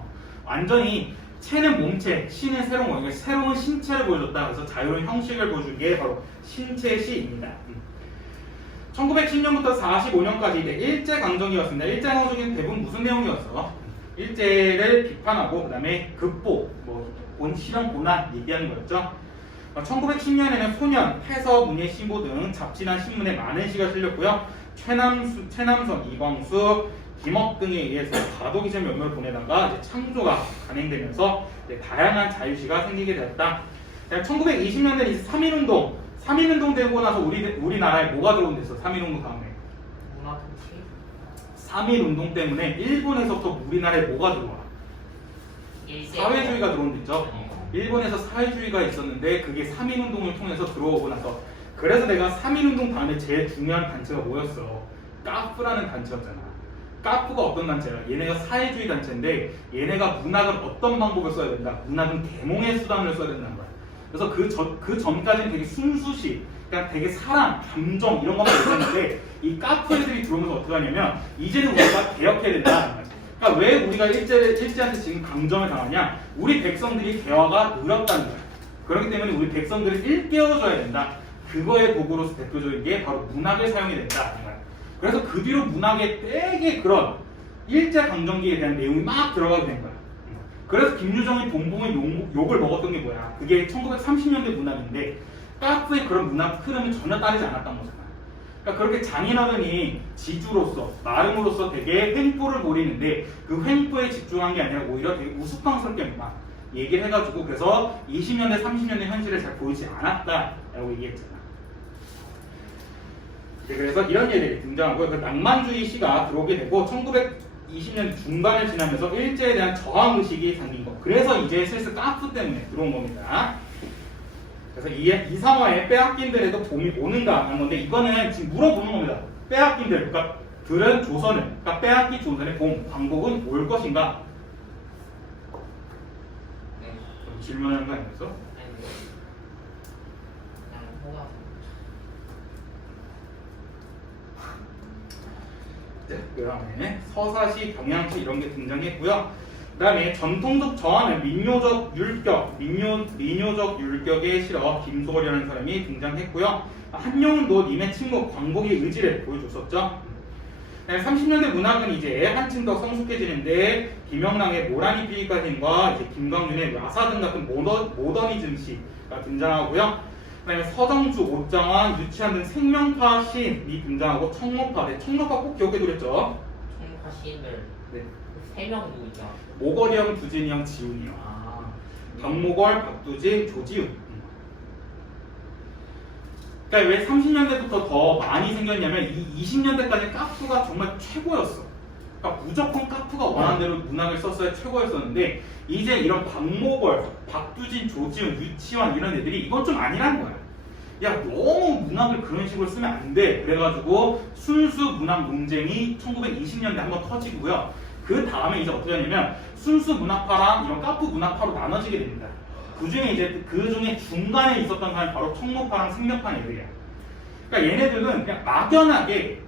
완전히 체는 몸체, 시는 새로운 거, 그러니까 새로운 신체를 보여줬다. 그래서 자유로운 형식을 보여준 게 바로 신체시입니다. 1910년부터 45년까지 이제 일제강점기였습니다. 일제강점기는 대부분 무슨 내용이었어? 일제를 비판하고 그 다음에 극복, 실현 고난 얘기하는 거였죠. 1910년에는 소년, 해서, 문예, 신보 등 잡지나 신문에 많은 시가 실렸고요. 최남선, 이광수, 김업 등에 의해서 가도기제 면면을 보내다가 이제 창조가 단행되면서 다양한 자유시가 생기게 되었다. 1920년대는 이제 3.1운동, 3.1운동 되고 나서 우리나라에 뭐가 들어온댔어? 3.1운동 다음에 3.1운동 때문에 일본에서부터 우리나라에 뭐가 들어와? 사회주의가 들어온댔죠. 일본에서 사회주의가 있었는데 그게 3.1운동을 통해서 들어오고 나서, 그래서 내가 3.1운동 다음에 제일 중요한 단체가 뭐였어? 까프라는 단체였잖아. 까프가 어떤 단체야? 얘네가 사회주의 단체인데 얘네가 문학을 어떤 방법을 써야 된다? 문학은 계몽의 수단을 써야 된다는 거야. 그래서 그 전까지는 되게 순수시, 그냥 되게 사랑, 감정 이런 것만 있었는데 이 까프 애들이 들어오면서 어떻게 하냐면 이제는 우리가 개혁해야 된다는 거야. 그러니까 왜 우리가 일제한테 지금 강점을 당하냐? 우리 백성들이 대화가 느렸다는 거야. 그렇기 때문에 우리 백성들을 일깨워줘야 된다. 그거의 도구로서 대표적인 게 바로 문학을 사용해야 된다는 거야. 그래서 그 뒤로 문학에 되게 그런 일제강점기에 대한 내용이 막 들어가게 된 거야. 그래서 김유정이 봉봉의 욕을 먹었던 게 뭐야? 그게 1930년대 문학인데 까프의 그런 문학 흐름을 전혀 따르지 않았던 거잖아. 그러니까 그렇게 장인어른이 지주로서, 나름으로서 되게 횡포를 부리는데 그 횡포에 집중한 게 아니라 오히려 되게 우스꽝스럽게 막 얘기를 해가지고, 그래서 20년대, 30년대 현실을 잘 보이지 않았다라고 얘기했잖아. 그래서 이런 예들이 등장하고, 그 낭만주의 시가 들어오게 되고 1920년 중반을 지나면서 일제에 대한 저항 의식이 생긴 거. 그래서 이제 슬슬 까프 때문에 들어온 겁니다. 그래서 이 상황에 빼앗긴들에도 봄이 오는가 하는 건데, 이거는 지금 물어보는 겁니다. 빼앗긴들, 그러니까 들은 조선을, 그러니까 빼앗기 조선의 봄, 광복은 올 것인가? 질문하는 거 아니었어? 네, 그 다음에 서사시, 경향시 이런 게 등장했고요. 그 다음에 전통적 저항을 민요적 율격에 실어 김소월이라는 사람이 등장했고요. 한용운도 님의 침묵, 광복의 의지를 보여줬었죠. 30년대 문학은 이제 한층 더 성숙해지는데 김영랑의 모란이 피기까지인과 이제 김광윤의 라사등 같은 모더니즘 시가 등장하고요. 그다음에 서정주, 옷장환, 유치한 등 생명파 시인이 등장하고 청로파, 청로파 꼭 기억해두랬죠. 청로파 시인들 네. 3명 누구죠? 모거리형, 두진이형, 지훈이요. 박모걸, 박두진, 조지훈. 그러니까 왜 30년대부터 더 많이 생겼냐면 이 20년대까지 까프가 정말 최고였어. 그러니까 무조건 카프가 원하는 대로 문학을 썼어야 최고였었는데 이제 이런 박모벌, 박두진, 조지훈, 유치원 이런 애들이 이건 좀 아니라는 거야. 야 너무 문학을 그런 식으로 쓰면 안 돼. 그래가지고 순수 문학 논쟁이 1920년대 한번 터지고요. 그 다음에 이제 어떻게 하냐면 순수 문학파랑 이런 카프 문학파로 나눠지게 됩니다. 그 중에 중간에 있었던 사람이 바로 청모파랑 생명파 애들이야. 그러니까 얘네들은 그냥 막연하게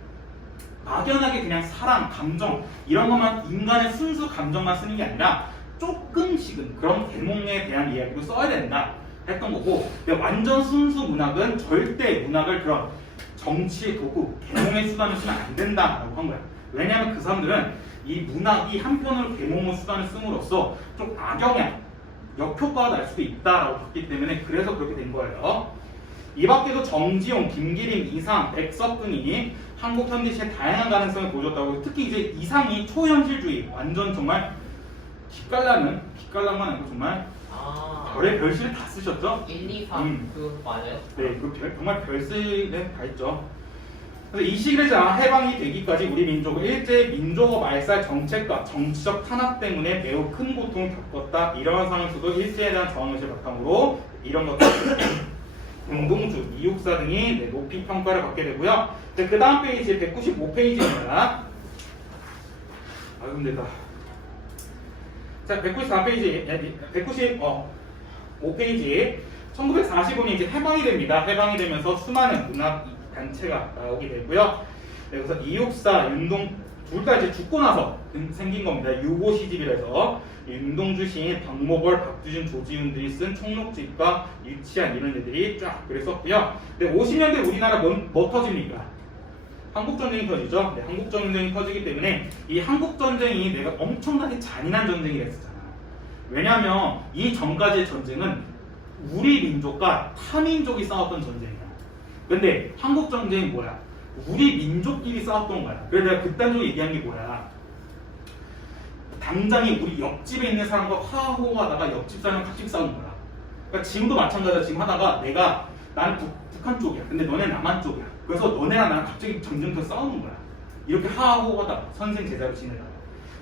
그냥 사랑, 감정 이런 것만 인간의 순수 감정만 쓰는 게 아니라 조금씩은 그런 대몽에 대한 이야기도 써야 된다 했던 거고, 근데 완전 순수 문학은 절대 문학을 그런 정치의 도구, 계몽의 수단을 쓰면 안 된다라고 한 거야. 왜냐하면 그 사람들은 이 문학이 한편으로 계몽의 수단을 씀으로써 좀 악영향, 역효과가 날 수도 있다라고 봤기 때문에 그래서 그렇게 된 거예요. 이 밖에도 정지용, 김기림, 이상, 백석 등이 한국 현대시의 다양한 가능성을 보여줬다고. 특히 이제 이상이 초현실주의, 완전 정말 기깔난만 아니고 정말 별의 별실을 다 쓰셨죠? 1, 2, 3 그거 맞아요? 네, 정말 별실에 다 있죠. 그래서 이 시기를 해방이 되기까지 우리 민족은 일제의 민족어 말살 정책과 정치적 탄압 때문에 매우 큰 고통을 겪었다. 이러한 상황에서도 일제에 대한 저항의식을 바탕으로 이런 것들 운동주, 이육사 등이 높이 평가를 받게 되고요. 그 다음 페이지 195페이지입니다. 아 근데 자 194페이지 195페이지 1945년 이제 해방이 됩니다. 해방이 되면서 수많은 문학 단체가 나오게 되고요. 그래서 이육사, 윤동 둘 다 이제 죽고 나서 생긴 겁니다. 유고 시집이라서 윤동주 시인, 박모벌, 박두진, 조지훈들이 쓴 총록집과 유치한 이런 애들이 쫙 그랬었고요. 근데 50년대 우리나라 뭐 터집니까? 한국전쟁이 터지죠. 네, 한국전쟁이 터지기 때문에 이 한국전쟁이 내가 엄청나게 잔인한 전쟁이랬었잖아. 왜냐하면 이 전까지의 전쟁은 우리 민족과 타민족이 싸웠던 전쟁이야. 근데 한국전쟁이 뭐야? 우리 민족끼리 싸웠던 거야. 그래서 내가 그딴 쪽에 얘기한 게 뭐야? 당장에 우리 옆집에 있는 사람과 화호하다가 옆집 사람과 같이 싸우는 거야. 그러니까 지금도 마찬가지야. 지금 하다가 나는 북한 쪽이야. 근데 너네 남한 쪽이야. 그래서 너네랑 나랑 갑자기 전쟁터 싸우는 거야. 이렇게 하호하다가 선생 제자로 지내다가.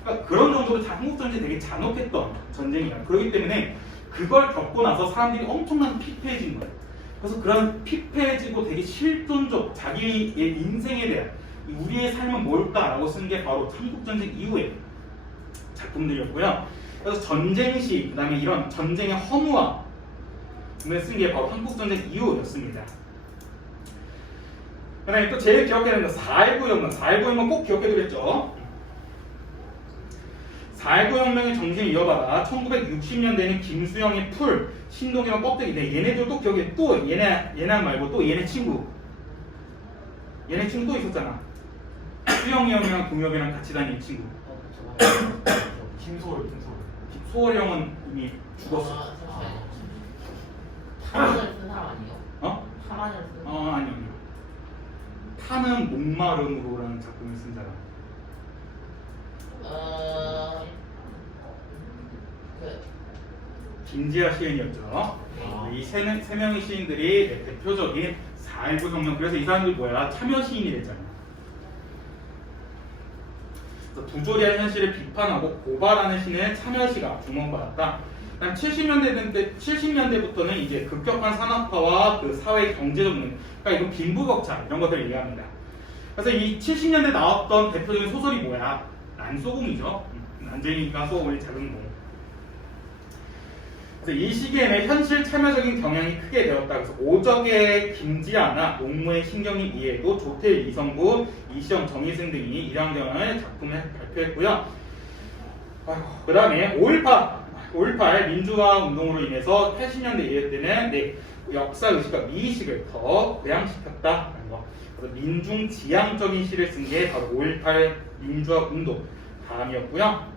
그러니까 그런 정도로 한국전쟁이 되게 잔혹했던 전쟁이야. 그렇기 때문에 그걸 겪고 나서 사람들이 엄청나게 피폐해진 거야. 그래서 그런 피폐해지고 되게 실존적 자기의 인생에 대한 우리의 삶은 뭘까라고 쓴 게 바로 한국전쟁 이후의 작품들이었고요. 그래서 전쟁시, 그 다음에 이런 전쟁의 허무함을 쓴 게 바로 한국전쟁 이후였습니다. 그 다음에 또 제일 기억해야 되는 거 4.19 혁명. 4.19 혁명 꼭 기억해두겠죠. 4.19 혁명의 정신을 이어받아 1960년대에는 김수영의 풀, 신동엽의 껍데기. 네, 얘네들 또 기억해. 또 얘네 말고 또 얘네 친구 또 있었잖아. 수영이 형이랑 동엽이랑 같이 다니는 친구. 김소월 형은 이미 죽었어. 타만을 쓴 사람 아니에요? 어? 타만을 쓴 아니요. 타는 목마름으로라는 작품을 쓴 사람. 김지아 시인이었죠. 이 세 명의 시인들이 대표적인 4.19 혁명. 그래서 이 사람들 뭐야? 참여 시인이 됐잖아. 그래서 부조리한 현실을 비판하고 고발하는 시는 참여시가 주목받았다. 그다음 70년대부터는 이제 급격한 산업화와 그 사회 경제적 능, 그러니까 이거 빈부격차 이런 것들을 얘기합니다. 그래서 이 70년대 나왔던 대표적인 소설이 뭐야? 난소공이죠. 난쟁이가 쏘고의 작은 공. 그래서 이 시기에는 현실 참여적인 경향이 크게 되었다. 그래서 오적의 김지아나 농무의 신경이 이해도 조태 이성구, 이시영, 정희승 등이 이량경의 작품을 발표했고요. 그 다음에 5.18 민주화 운동으로 인해서 80년대 이후 때는 역사 의식과 미의식을 더 고양시켰다라는 거. 그래서 민중 지향적인 시를 쓴 게 바로 5.18 민주화 운동 다음이었고요.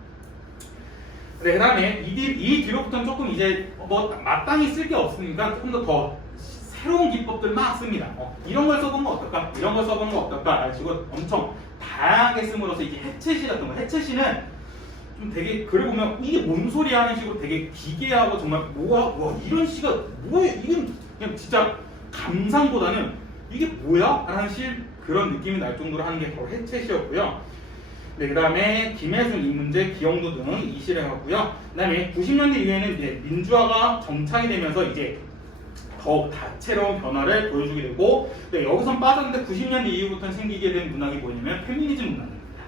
그 다음에 이 뒤로부터는 조금 이제 뭐 마땅히 쓸 게 없으니까 조금 더 새로운 기법들 막 씁니다. 이런 걸 써보면 어떨까? 이런 걸 써보는 거 어떨까? 라는 식으로 엄청 다양하게 씀으로써 이게 해체시 같은 거. 해체시는 좀 되게 글을 보면 이게 뭔 소리야 하는 식으로 되게 기괴하고 정말 와 이런 시가 뭐야? 이건 그냥 진짜 감상보다는 이게 뭐야? 라는 그런 느낌이 날 정도로 하는 게 바로 해체시였고요. 네, 그 다음에 김혜순, 이문재, 기영도 등 이시를 해왔고요. 그 다음에 90년대 이후에는 이제 민주화가 정착이 되면서 이제 더욱 다채로운 변화를 보여주게 되고, 네, 여기선 빠졌는데 90년대 이후부터 생기게 된 문학이 뭐냐면 페미니즘 문학입니다.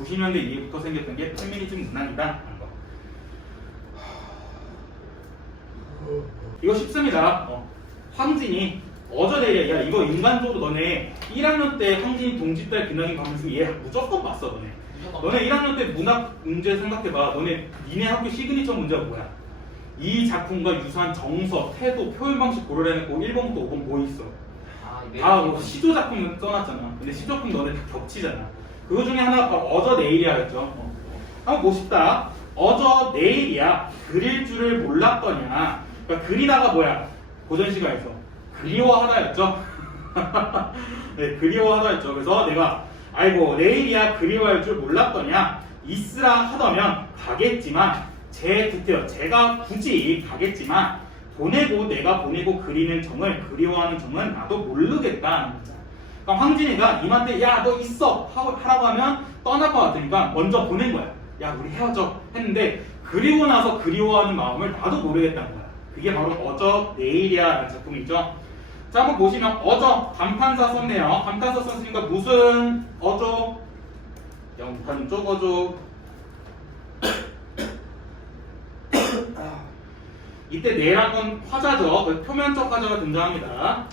90년대 이후부터 생겼던 게 페미니즘 문학이다. 이거 쉽습니다. 황진이 어저내일 야 이거 인간적으로 너네 1학년 때 황진이 동집달 기나긴 가면서 얘 무조건 봤어 너네. 너네 1학년 때 문학 문제 생각해봐. 니네 학교 시그니처 문제가 뭐야? 이 작품과 유사한 정서, 태도, 표현 방식 고르려놓고 1번부터 5번 뭐 있어? 다 뭐 시조 작품 써놨잖아. 근데 시조 작품 너네 다 겹치잖아. 그거 중에 하나가 바로 어저 내일이야 했죠. 한번 보십시다. 어저 내일이야. 그릴 줄을 몰랐더냐. 그러니까 그리다가 뭐야? 고전 시가에서 그리워하다였죠. 네, 그리워하다였죠. 그래서 내가 아이고 내일이야 그리워할 줄 몰랐더냐. 있으라 하더면 가겠지만 제 구태여 제가 굳이 가겠지만 내가 보내고 그리는 정을 그리워하는 정은 나도 모르겠다. 그러니까 황진이가 이한테 야 너 있어 하라고 하면 떠날 것 같으니까 먼저 보낸 거야. 야 우리 헤어져 했는데 그리고 나서 그리워하는 마음을 나도 모르겠다는 거야. 그게 바로 어저 내일이야 라는 작품이죠. 자 한번 보시면 어저 감탄사 썼네요. 감탄사 썼으니까 무슨 어조? 영판 쪽 어조. 이때 내란 건 화자죠. 그 표면적 화자가 등장합니다.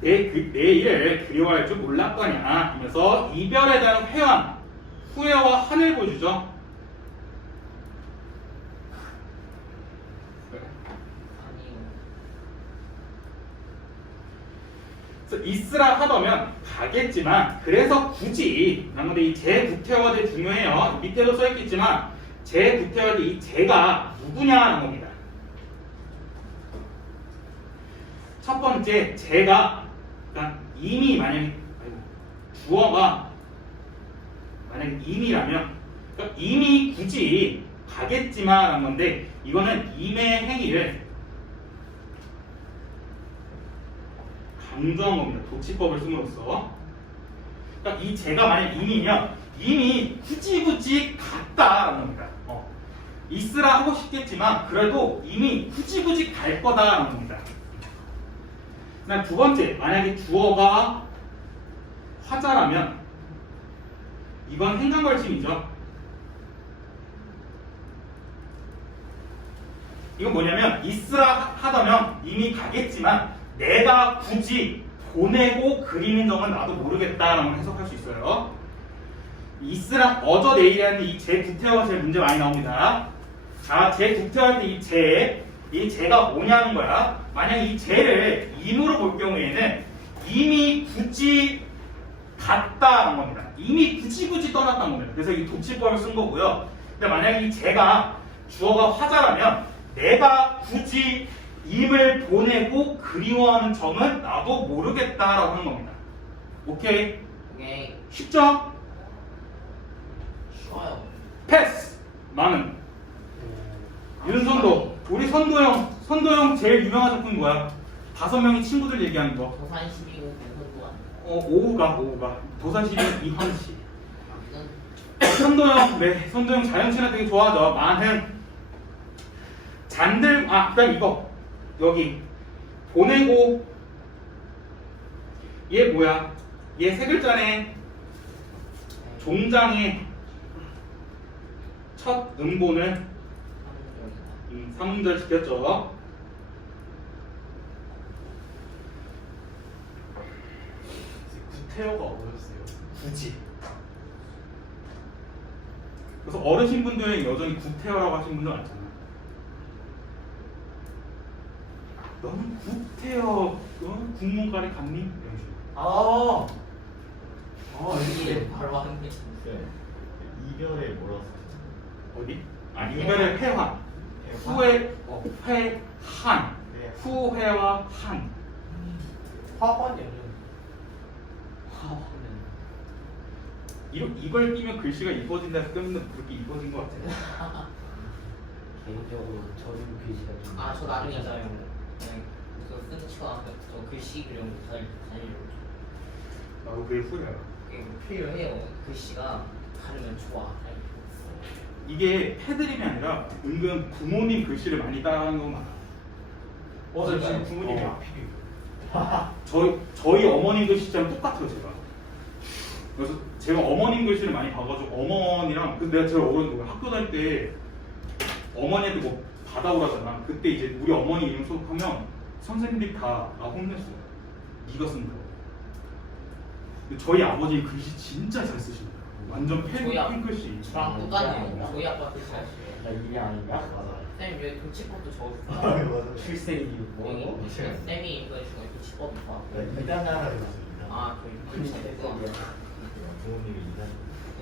내 일을 그리워할 줄 몰랐거냐 하면서 이별에 대한 회한, 후회와 한을 보여주죠. 그래서 있으라 하더면 가겠지만 그래서 굳이 근데 이 제 구태화제 중요해요. 밑에도 써있겠지만 제 구태화제 이 제가 누구냐는 겁니다. 첫 번째 제가 그러니까 이미 만약에 주어가 만약에 이미라면 그러니까 이미 굳이 가겠지만 한 건데 이거는 임의 행위를 강조한 겁니다. 도치법을 씀으로써. 그러니까 이 제가 만약 이미면 이미 굳이 갔다라는 겁니다. 있으라 하고 싶겠지만 그래도 이미 굳이 갈 거다라는 겁니다. 그다음 두 번째, 만약에 주어가 화자라면 이건 행간걸침이죠. 이건 뭐냐면 있으라 하다면 이미 가겠지만 내가 굳이 보내고 그리는 점은 나도 모르겠다라고 해석할 수 있어요. 있으라 어저 내일이라는 이 제 구태화가 제일 문제 많이 나옵니다. 자, 제 구태화할 때 이 제가 뭐냐는 거야. 만약 이 제를 임으로 볼 경우에는 이미 굳이 갔다는 겁니다. 이미 굳이 떠났다는 겁니다. 그래서 이 도치법을 쓴 거고요. 근데 만약 이 제가 주어가 화자라면 내가 굳이 임을 보내고 그리워하는 점은 나도 모르겠다라고 하는 겁니다. 오케이? 오케이. 쉽죠? 쉬워요. 패스! 많은 윤선도 우리 선도형 제일 유명한 작품이 뭐야? 5명이 친구들 얘기하는 거. 도산 12호 대선도안. 오우가 도산 12호 이황씨. 선도형 네 선도형 자연친화 되게 좋아하죠. 많은 그다음 이거 여기 보내고 얘 뭐야? 얘 세 글자네. 종장의 첫 음보는 3문절 시켰죠. 구태여가 뭐였어요? 굳이. 그래서 어르신분들은 여전히 구태여라고 하시는 분들 많잖아. 너는 구태여, 너는 국문과에 갔니? 이런 식으로. 이게 바로 하는 게 이별에 뭐라고 썼어요? 어디? 이별의 회화. 회한. 네. 후회와 한. 화환이요. 이걸 끼면 글씨가 이뻐진다 해서 꼈는데 그렇게 이뻐진 것 같아요. 개인적으로 저는 글씨가 좀. 저 나중에 있어요. 네. 그래서 쓴 치고 저 글씨 그려온 거 잘. 나도 그게 후회야. 이게 필요해요. 글씨가 다르면 좋아. 이게 패드립이 아니라 은근 부모님 글씨를 많이 따라하는 건 많아. 저 지금 부모님이 어. 앞이에요. 저희 어머님 글씨랑 똑같아요, 제가. 그래서 제가 어머님 글씨를 많이 봐가지고 어머니랑 근데 내가 제가 어른 거 학교 다닐 때 어머니한테 뭐 받아오라잖아. 그때 이제 우리 어머니 이름 수업하면 선생님들이 다 나 혼냈어요. 네가 쓴다. 근데 저희 아버지 글씨 진짜 잘 쓰십니다. 완전 팬 글씨. 저랑 똑같네요. 저희 아빠 글씨 하시요 나 이게 아닌가? 맞아. 쌤 여기 김치법도 아, 적어주세요. 맞아. 출생이 뭐? 쌤이 이거 중에 김치법도 봐. 이단하라고 했습니다. 아, 저희 글씨 됐구나. 부모님이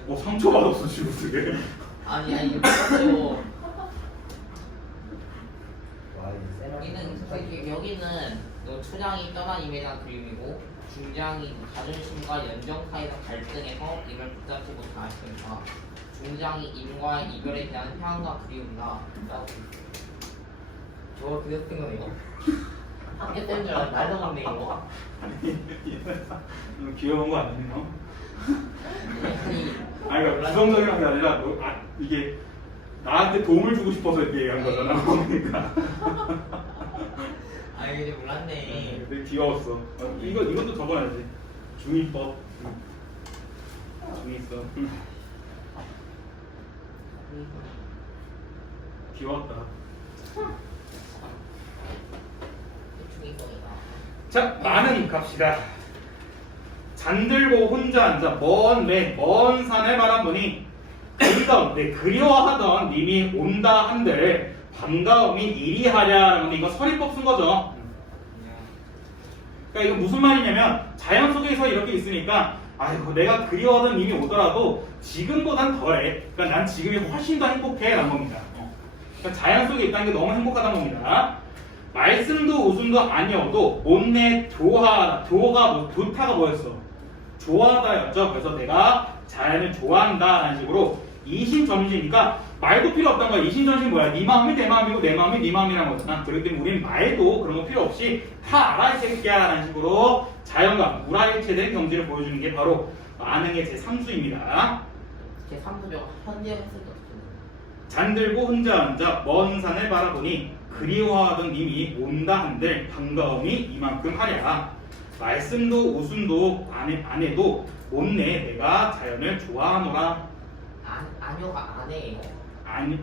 이단. 상처받았어 지금 되게. 아니 이거 똑같죠. 와, 여기는 초장이 떠난 임에 대한 그림이고 중장이 자존심과 연정사이의 갈등에서 임을 붙잡지 못한 아쉬움과 중장이 임과의 이별에 대한 회한과 그리움이다. 저걸 그대로 쓴 거네요. 한개 뗀 줄 알았는데 말도 안 돼, 이거. 아니 귀여운 거 아니에요? 아니, 아니 그러니까 부정적인 게 아니라 이게 나한테 도움을 주고 싶어서 이렇게 얘기한 거잖아. 그러니까. 아니 이제 몰랐네. 되게 귀여웠어. 이것도 적어야지. 중이법. 중이서. 귀여웠다. 중이법이다. 자, 많은 갑시다. 잠들고 혼자 앉아 먼 산을 바라보니 그리워하던 님이 온다 한들 반가움이 이리하랴라는데 이거 서리법 쓴 거죠. 그러니까 이거 무슨 말이냐면 자연 속에서 이렇게 있으니까 아이고 내가 그리워하던 님이 오더라도 지금보단 덜해. 그러니까 난 지금이 훨씬 더 행복해라는 겁니다. 그러니까 자연 속에 있다는 게 너무 행복하다는 겁니다. 말씀도 웃음도 아니어도 못내 좋다가 뭐였어? 좋아하다였죠. 그래서 내가 자연을 좋아한다라는 식으로 이심전심이니까 말도 필요 없다는 거야. 이심전심 뭐야? 네 마음이 내 마음이고 내 마음이 네 마음이라는 거잖아. 그렇기 때문에 우리는 말도 그런 거 필요 없이 다 알아 이 새끼야 라는 식으로 자연과 무라일체된 경지를 보여주는 게 바로 만행의 제3수입니다. 제3부적 현재 했을 때 잠들고 혼자 앉아 먼 산을 바라보니 그리워하던 님이 온다 한들 반가움이 이만큼 하랴. 말씀도 웃음도 안 해도 못내 내가 자연을 좋아하노라. 아니요가 안해예요. 아니요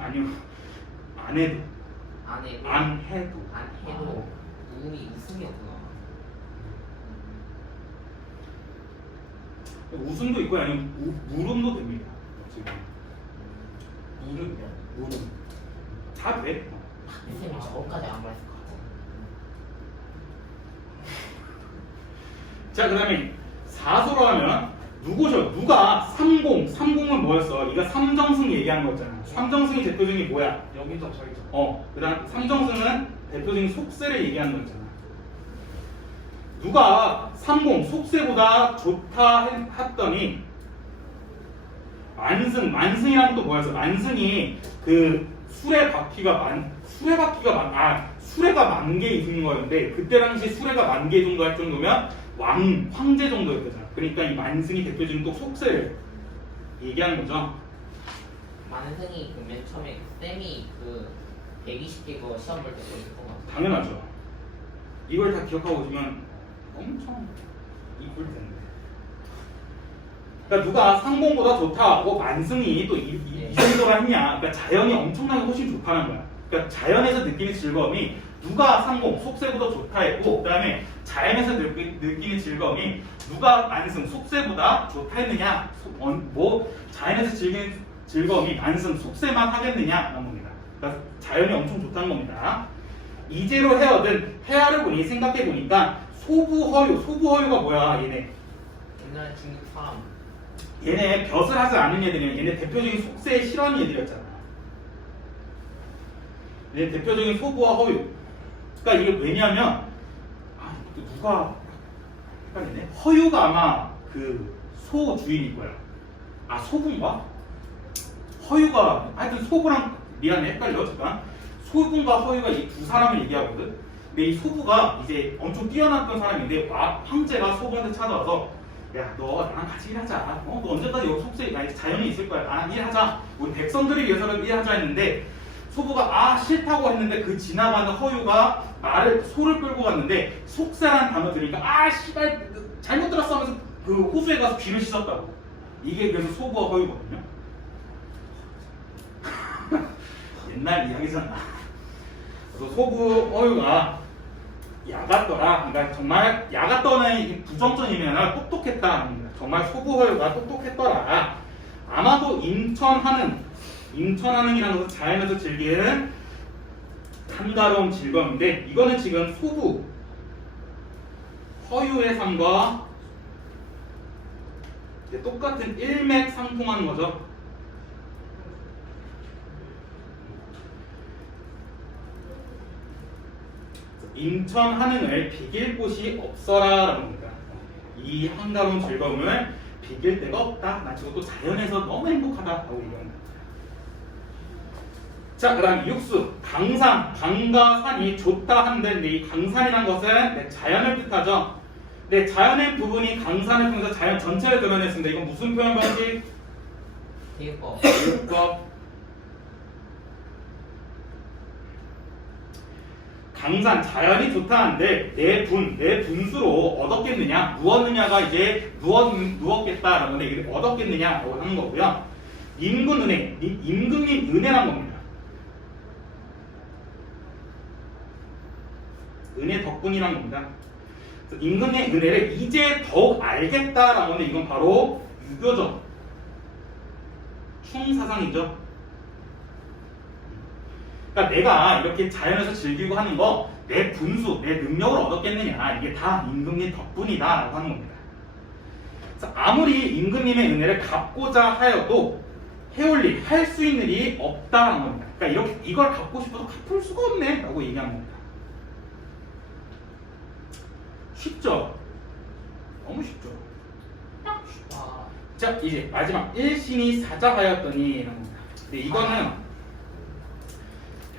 안 해도 안해도 안 해도 우음이 웃음이었구나. 웃음도 있고 아니면 물음도 됩니다. 지금 무릎이야. 물음 다 돼. 쌤이 저거까지 안 말했을 것 같아. 자 그다음에 사소로 하면 누가 30은 뭐였어? 이거 삼정승 얘기하는 거였잖아. 삼정승의 대표적인 게 뭐야? 여기서 저기서. 그다음 삼정승은 대표적인 속세를 얘기하는 거잖아. 누가 30 속세보다 좋다 했더니 만승이라는 또 뭐였어? 만승이 그 수레가 만 개 있는 거였는데 그때 당시 수레가 만 개 정도 할 정도면 황제 정도였잖아. 그러니까 이 만승이 대표적인 또 속세를 얘기하는 거죠. 만승이 그 맨 처음에 쌤이 그 120개 그 시험 볼 때 그거 있던 것 같아. 당연하죠. 이걸 다 기억하고 오시면 엄청 이쁠 텐데. 그러니까 누가 상봉보다 좋다고 만승이 또 이 정도라 했냐? 그러니까 자연이 엄청나게 훨씬 좋다는 거야. 그러니까 자연에서 느끼는 즐거움이 누가 상봉 속세보다 좋다 했고, 그다음에 자연에서 느끼는 즐거움이 누가 만승 속세보다 좋다 했느냐? 자연에서 즐기는 즐거움이 만승 속세만 하겠느냐라는 겁니다. 그러니까 자연이 엄청 좋다는 겁니다. 이제로 헤어든 해아를 보니 생각해 보니까 소부허유가 뭐야 얘네? 옛날에 중국 사람. 얘네 벼슬 하지 않은 애들이야. 얘네 대표적인 속세에 싫어하는 애들이었잖아. 얘네 대표적인 소부와 허유. 그러니까 이게 왜냐면 누가 헷갈리네. 허유가 아마 그 소 주인일 거야. 소부인가? 허유가 하여튼 소부랑 미안해 헷갈려 잠깐. 소부가 허유가 이 두 사람을 얘기하거든. 근데 이 소부가 이제 엄청 뛰어났던 사람인데 황제가 소부한테 찾아와서 야, 너 나랑 같이 일하자. 너 언제까지 여기 속세에 자연이 있을 거야. 나랑 일하자. 우리 백성들을 위해서라도 일하자 했는데 소부가 싫다고 했는데 그 지나가는 허유가 소를 끌고 갔는데 속세라는 단어 들으니까 씨발 잘못 들었어 하면서 그 호수에 가서 귀를 씻었다고. 이게 그래서 소부와 허유거든요. 옛날 이야기잖아. 그래서 소부 허유가 야갔더라. 그러니까 정말 야갔더는 부정적이면 똑똑했다. 정말 소부 허유가 똑똑했더라. 아마도 인천하는이라는 것은 자연에서 즐기는 한가로운 즐거움인데 이거는 지금 소부 허유의 삶과 똑같은 일맥상통하는 거죠. 인천 하늘을 비길 곳이 없어라라고 합니다. 이 한가로운 즐거움을 비길 데가 없다. 나 지금 또 자연에서 너무 행복하다라고 얘기합니다. 자, 그 다음 육수, 강산, 강과 산이 좋다 한데 이 강산이란 것은 자연을 뜻하죠. 자연의 부분이 강산을 통해서 자연 전체를 드러냈습니다. 이건 무슨 표현 방식? 비유법. 강산, 자연이 좋다는데 내 분수로 얻었겠느냐? 누웠느냐가 이제 누웠겠다라는 건데 이게 얻었겠느냐라고 하는 거고요. 임금 은혜, 임금님 은혜란 겁니다. 은혜 덕분이란 겁니다. 임금의 은혜를 이제 더욱 알겠다라는 건데 이건 바로 유교적 충사상이죠. 그러니까 내가 이렇게 자연에서 즐기고 하는 거 내 분수, 내 능력을 얻었겠느냐, 이게 다 임금님 덕분이다라고 하는 겁니다. 그래서 아무리 임금님의 은혜를 갚고자 하여도 할 수 있는 일이 없다라는 겁니다. 그러니까 이걸 갚고 싶어도 갚을 수가 없네라고 얘기한 겁니다. 쉽죠? 너무 쉽죠? 자, 이제 마지막 일신이 사자하였더니 라는 겁니다. 근데 이거는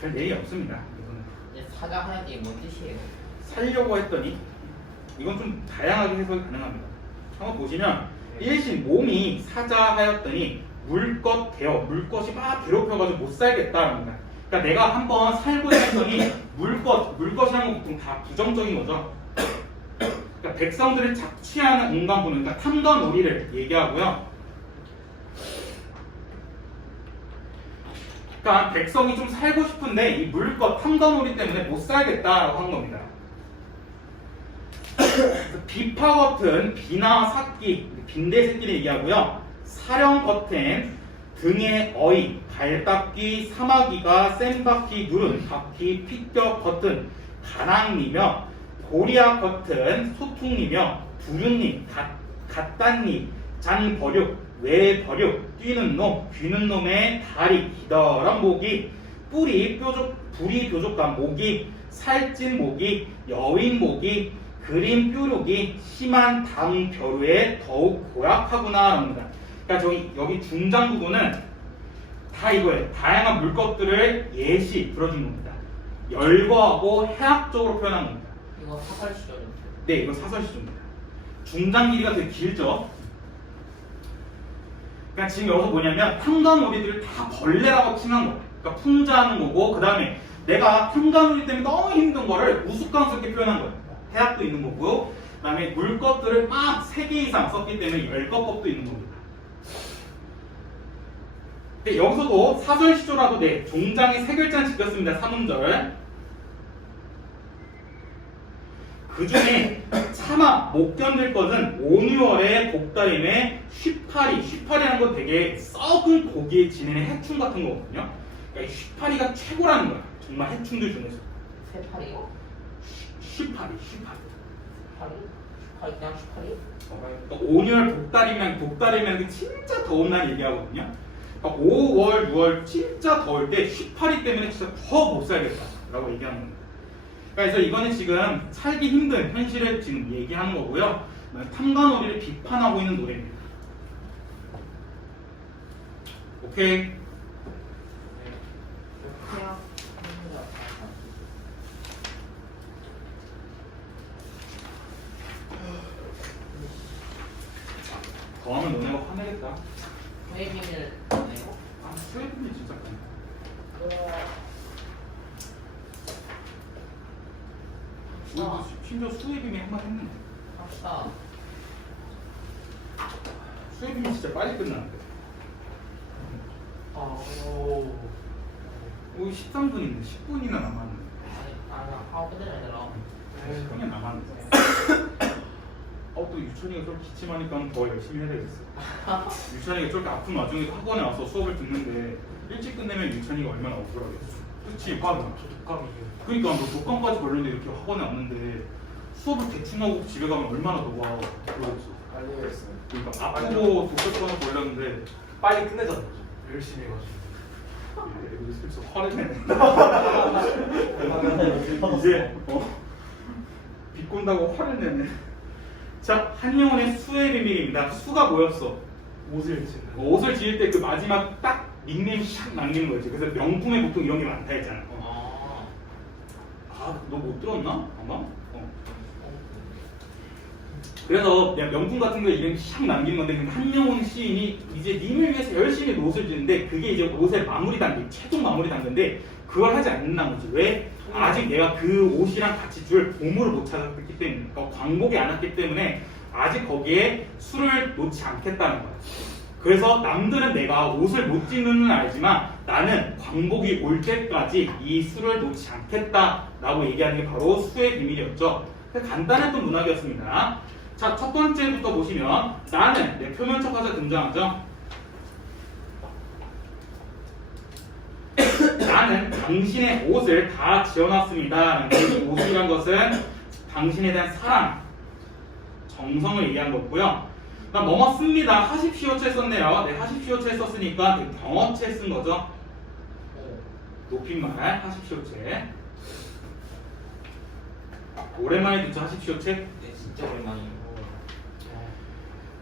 별 내용이 없습니다. 이거는 사자하였더니 뭔 뜻이에요? 살려고 했더니 이건 좀 다양하게 해석이 가능합니다. 한번 보시면 일신 몸이 사자하였더니 물것이 막 괴롭혀가지고 못 살겠다라는 겁니다. 그러니까 내가 한번 살고자 했더니 물것이라는 건 보통 다 부정적인 거죠. 그러니까 백성들을 착취하는 온갖 부는, 그러니까 탐과 놀이를 얘기하고요. 그러니까 백성이 좀 살고 싶은데 이 물것, 탐과 놀이 때문에 못 살겠다라고 하는 겁니다. 비파 같은 비나 삭기, 빈대 새끼를 얘기하고요. 사령 겉엔 등에 어이, 갈바퀴, 사마귀가 센바퀴 누른 바퀴 피격 겉은 가랑이며 보리아 겉은 소퉁이며 두륜잎, 갓단잎, 잔버륙, 외버륙, 뛰는 놈, 귀는 놈의 다리, 기더란 모기, 불이 뾰족한 모기, 살찐 모기, 여윈 모기, 그린 뾰룩이 심한 당벼루에 더욱 고약하구나 합니다. 그러니까 여기 중장 부분은 다 이거예요. 다양한 물것들을 예시 들어준 겁니다. 열거하고 해학적으로 표현한 겁니다. 이거 사설 시절이요? 네, 이거 사설 시조입니다. 중장 길이가 되게 길죠. 그러니까 지금 여기서 뭐냐면 탐관오리들을 다 벌레라고 칭한 거예요. 그러니까 풍자하는 거고, 그 다음에 내가 탐관오리 때문에 너무 힘든 거를 우스꽝스럽게 표현한 거예요. 해학도 있는 거고요. 그 다음에 물것들을 막 3개 이상 썼기 때문에 열거법도 있는 겁니다. 근데 여기서도 사설 시조라도 종장에 3글자는 지켰습니다. 3음절. 그 중에 차마 못 견딜 것은 온유월의 복다림의 쉬파리라는 건 되게 썩은 고기에 지내는 해충 같은 거거든요. 그러니까 이 쉬파리가 최고라는 거야. 정말 해충들 중에서. 세파리요? 쉬파리. 그냥 슈파리? 그러니까 온유월 복다림이면 진짜 더운 날 얘기하거든요. 그러니까 5월, 6월 진짜 더울 때 쉬파리 때문에 진짜 더 못 살겠다라고 얘기하는 겁니다. 그래서 이거는 지금 살기 힘든 현실을 지금 얘기하는 거고요. 탐관오리를 비판하고 있는 노래입니다. 오케이. 그냥 더하면 너네가 화내겠다. 수의 비밀을 내고 아, 수의 비밀 진짜 큰. 우리도 심지어 수의 비밀 한번 했는데. 합시다. 수의 비밀 진짜 빨리 끝나는데. 우리 13분인데 10분이나 남았는데. 하고 끝내야 되나? 10분이 남았는데. 또 유천이가 좀 기침하니까 더 열심히 해야 되겠어. 유천이가 저렇게 아픈 와중에 학원에 와서 수업을 듣는데 일찍 끝내면 유천이가 얼마나 억울하겠어. 그치? 독감이에요. 그러니까 너 독감까지 걸렸는데 이렇게 학원에 왔는데 수업을 대충 하고 집에 가면 얼마나 너가 그러겠어. 알겠어요. 그러니까 아프고 독감에 걸렸는데 빨리 끝내자. 열심히 해가지고. 여기 슬쩍 화를 내네. 이제 비꼰다고 화를 내네. 자, 한영훈의 수의 비밀입니다. 수가 뭐였어? 옷을 지는. 옷을 지을 때 그 마지막 딱 닉네임 샥 남기는 거지. 그래서 명품에 보통 이런 게 많다 했잖아. 너 못 들었나? 아마? 그래서 그냥 명품 같은 거에 이름 샥 남기는 건데 한영훈 시인이 이제 님을 위해서 열심히 옷을 지는데 그게 이제 옷의 마무리 단계, 최종 마무리 단계인데 그걸 하지 않는다는 거지. 왜? 아직 내가 그 옷이랑 같이 줄 보물을 못 찾았기 때문에, 그러니까 광복이 안 왔기 때문에 아직 거기에 술을 놓지 않겠다는 거야. 그래서 남들은 내가 옷을 못 짓는 건 알지만 나는 광복이 올 때까지 이 술을 놓지 않겠다라고 얘기하는 게 바로 수의 비밀이었죠. 간단했던 문학이었습니다. 자, 첫 번째부터 보시면 나는 내 표면적 화자 등장하죠. 나는 당신의 옷을 다 지어놨습니다. 이 옷이란 것은 당신에 대한 사랑, 정성을 얘기한 거고요. 나 뭐뭐 씁니다. 하십시오체 썼네요. 네, 하십시오체 썼으니까 병어체 쓴 거죠. 높임말 하십시오체. 오랜만에 듣죠, 하십시오체. 네, 진짜 오랜만이에요.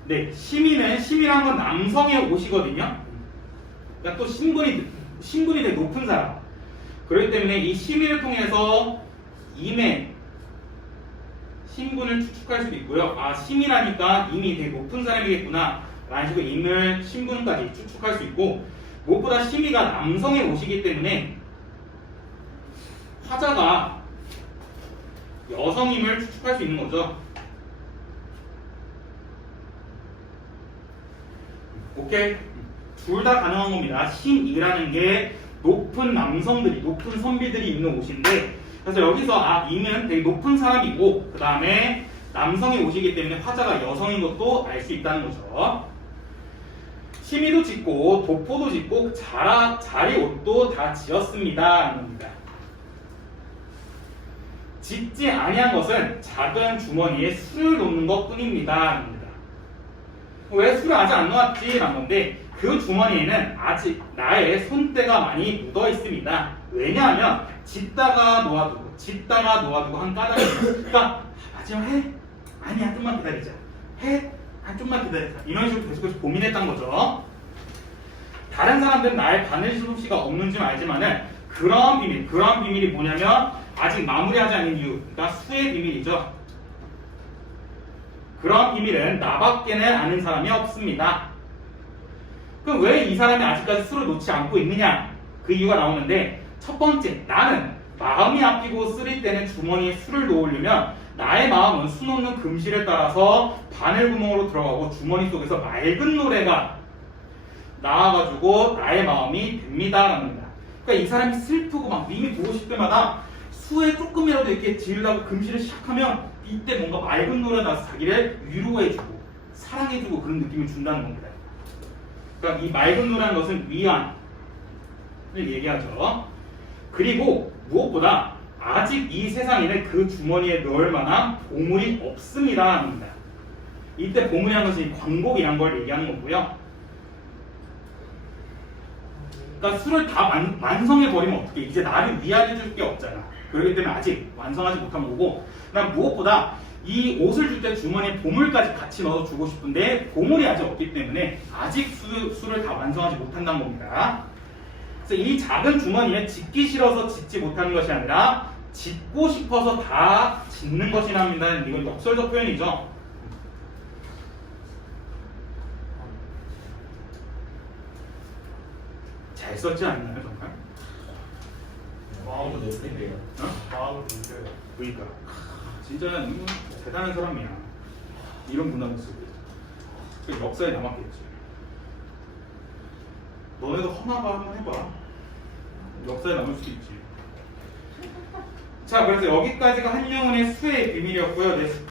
네, 시민이란 건 남성의 옷이거든요. 그러니까 또 신분이 되게 높은 사람. 그렇기 때문에 이 시민을 통해서 임의 신분을 추측할 수도 있고요. 아, 시민하니까 이미 되게 높은 사람이겠구나 라는 식으로 임을 신분까지 추측할 수 있고, 무엇보다 시미가 남성의 옷이기 때문에 화자가 여성임을 추측할 수 있는 거죠. 오케이? 둘 다 가능한 겁니다. 심이라는 게 높은 남성들이, 높은 선비들이 입는 옷인데, 그래서 여기서 이는 되게 높은 사람이고 그 다음에 남성의 옷이기 때문에 화자가 여성인 것도 알 수 있다는 거죠. 시미도 짓고 도포도 짓고 자리 옷도 다 지었습니다. 겁니다. 짓지 아니한 것은 작은 주머니에 술을 놓는 것 뿐입니다. 겁니다. 왜 술을 아직 안 놓았지? 라는 건데 그 주머니에는 아직 나의 손때가 많이 묻어 있습니다. 왜냐하면 짓다가 놓아두고 한 까닭이 있어요. 그러니까 마지막 해? 아니야, 좀만 기다리자. 해? 좀만 기다리자. 이런 식으로 계속해서 고민했던 거죠. 다른 사람들은 나의 바늘 솜씨가 없는 줄 알지만은 그런 비밀이 뭐냐면 아직 마무리하지 않은 이유, 그러니까 수의 비밀이죠. 그런 비밀은 나밖에는 아는 사람이 없습니다. 그럼 왜 이 사람이 아직까지 술을 놓지 않고 있느냐? 그 이유가 나오는데, 첫 번째, 나는 마음이 아프고 쓰릴 때는 주머니에 술을 놓으려면 나의 마음은 수놓는 금실에 따라서 바늘구멍으로 들어가고 주머니 속에서 맑은 노래가 나와가지고 나의 마음이 됩니다라는 겁니다. 그러니까 이 사람이 슬프고 막 님이 보고 싶을 때마다 수에 조금이라도 이렇게 지으려고 금실을 시작하면 이때 뭔가 맑은 노래가 나서 자기를 위로해주고 사랑해주고 그런 느낌을 준다는 겁니다. 그러니까 이 맑은 노래라는 것은 위안을 얘기하죠. 그리고 무엇보다 아직 이 세상에는 그 주머니에 넣을 만한 보물이 없습니다. 합니다. 이때 보물이라는 것이 광복이라는 걸 얘기하는 거고요. 그러니까 술을 다 완성해버리면 어떻게, 이제 나를 위안해줄 게 없잖아. 그렇기 때문에 아직 완성하지 못한 거고, 그다음 무엇보다 이 옷을 줄 때 주머니에 보물까지 같이 넣어 주고 싶은데 보물이 아직 없기 때문에 아직 술을 다 완성하지 못한다는 겁니다. 그래서 이 작은 주머니는 짓기 싫어서 짓지 못하는 것이 아니라 짓고 싶어서 다 짓는 것이랍니다. 이건 역설적 표현이죠. 잘 썼지 않나요 정말? 마음은 네. 어? 마음은 이겨요. 그러니까 진짜 대단한 사람이야. 이런 문학을 쓰고 그 역사에 남았겠지. 너네도 허나가 한번 해봐. 역사에 남을 수도 있지. 자, 그래서 여기까지가 한영훈의 수의 비밀이었고요. 네,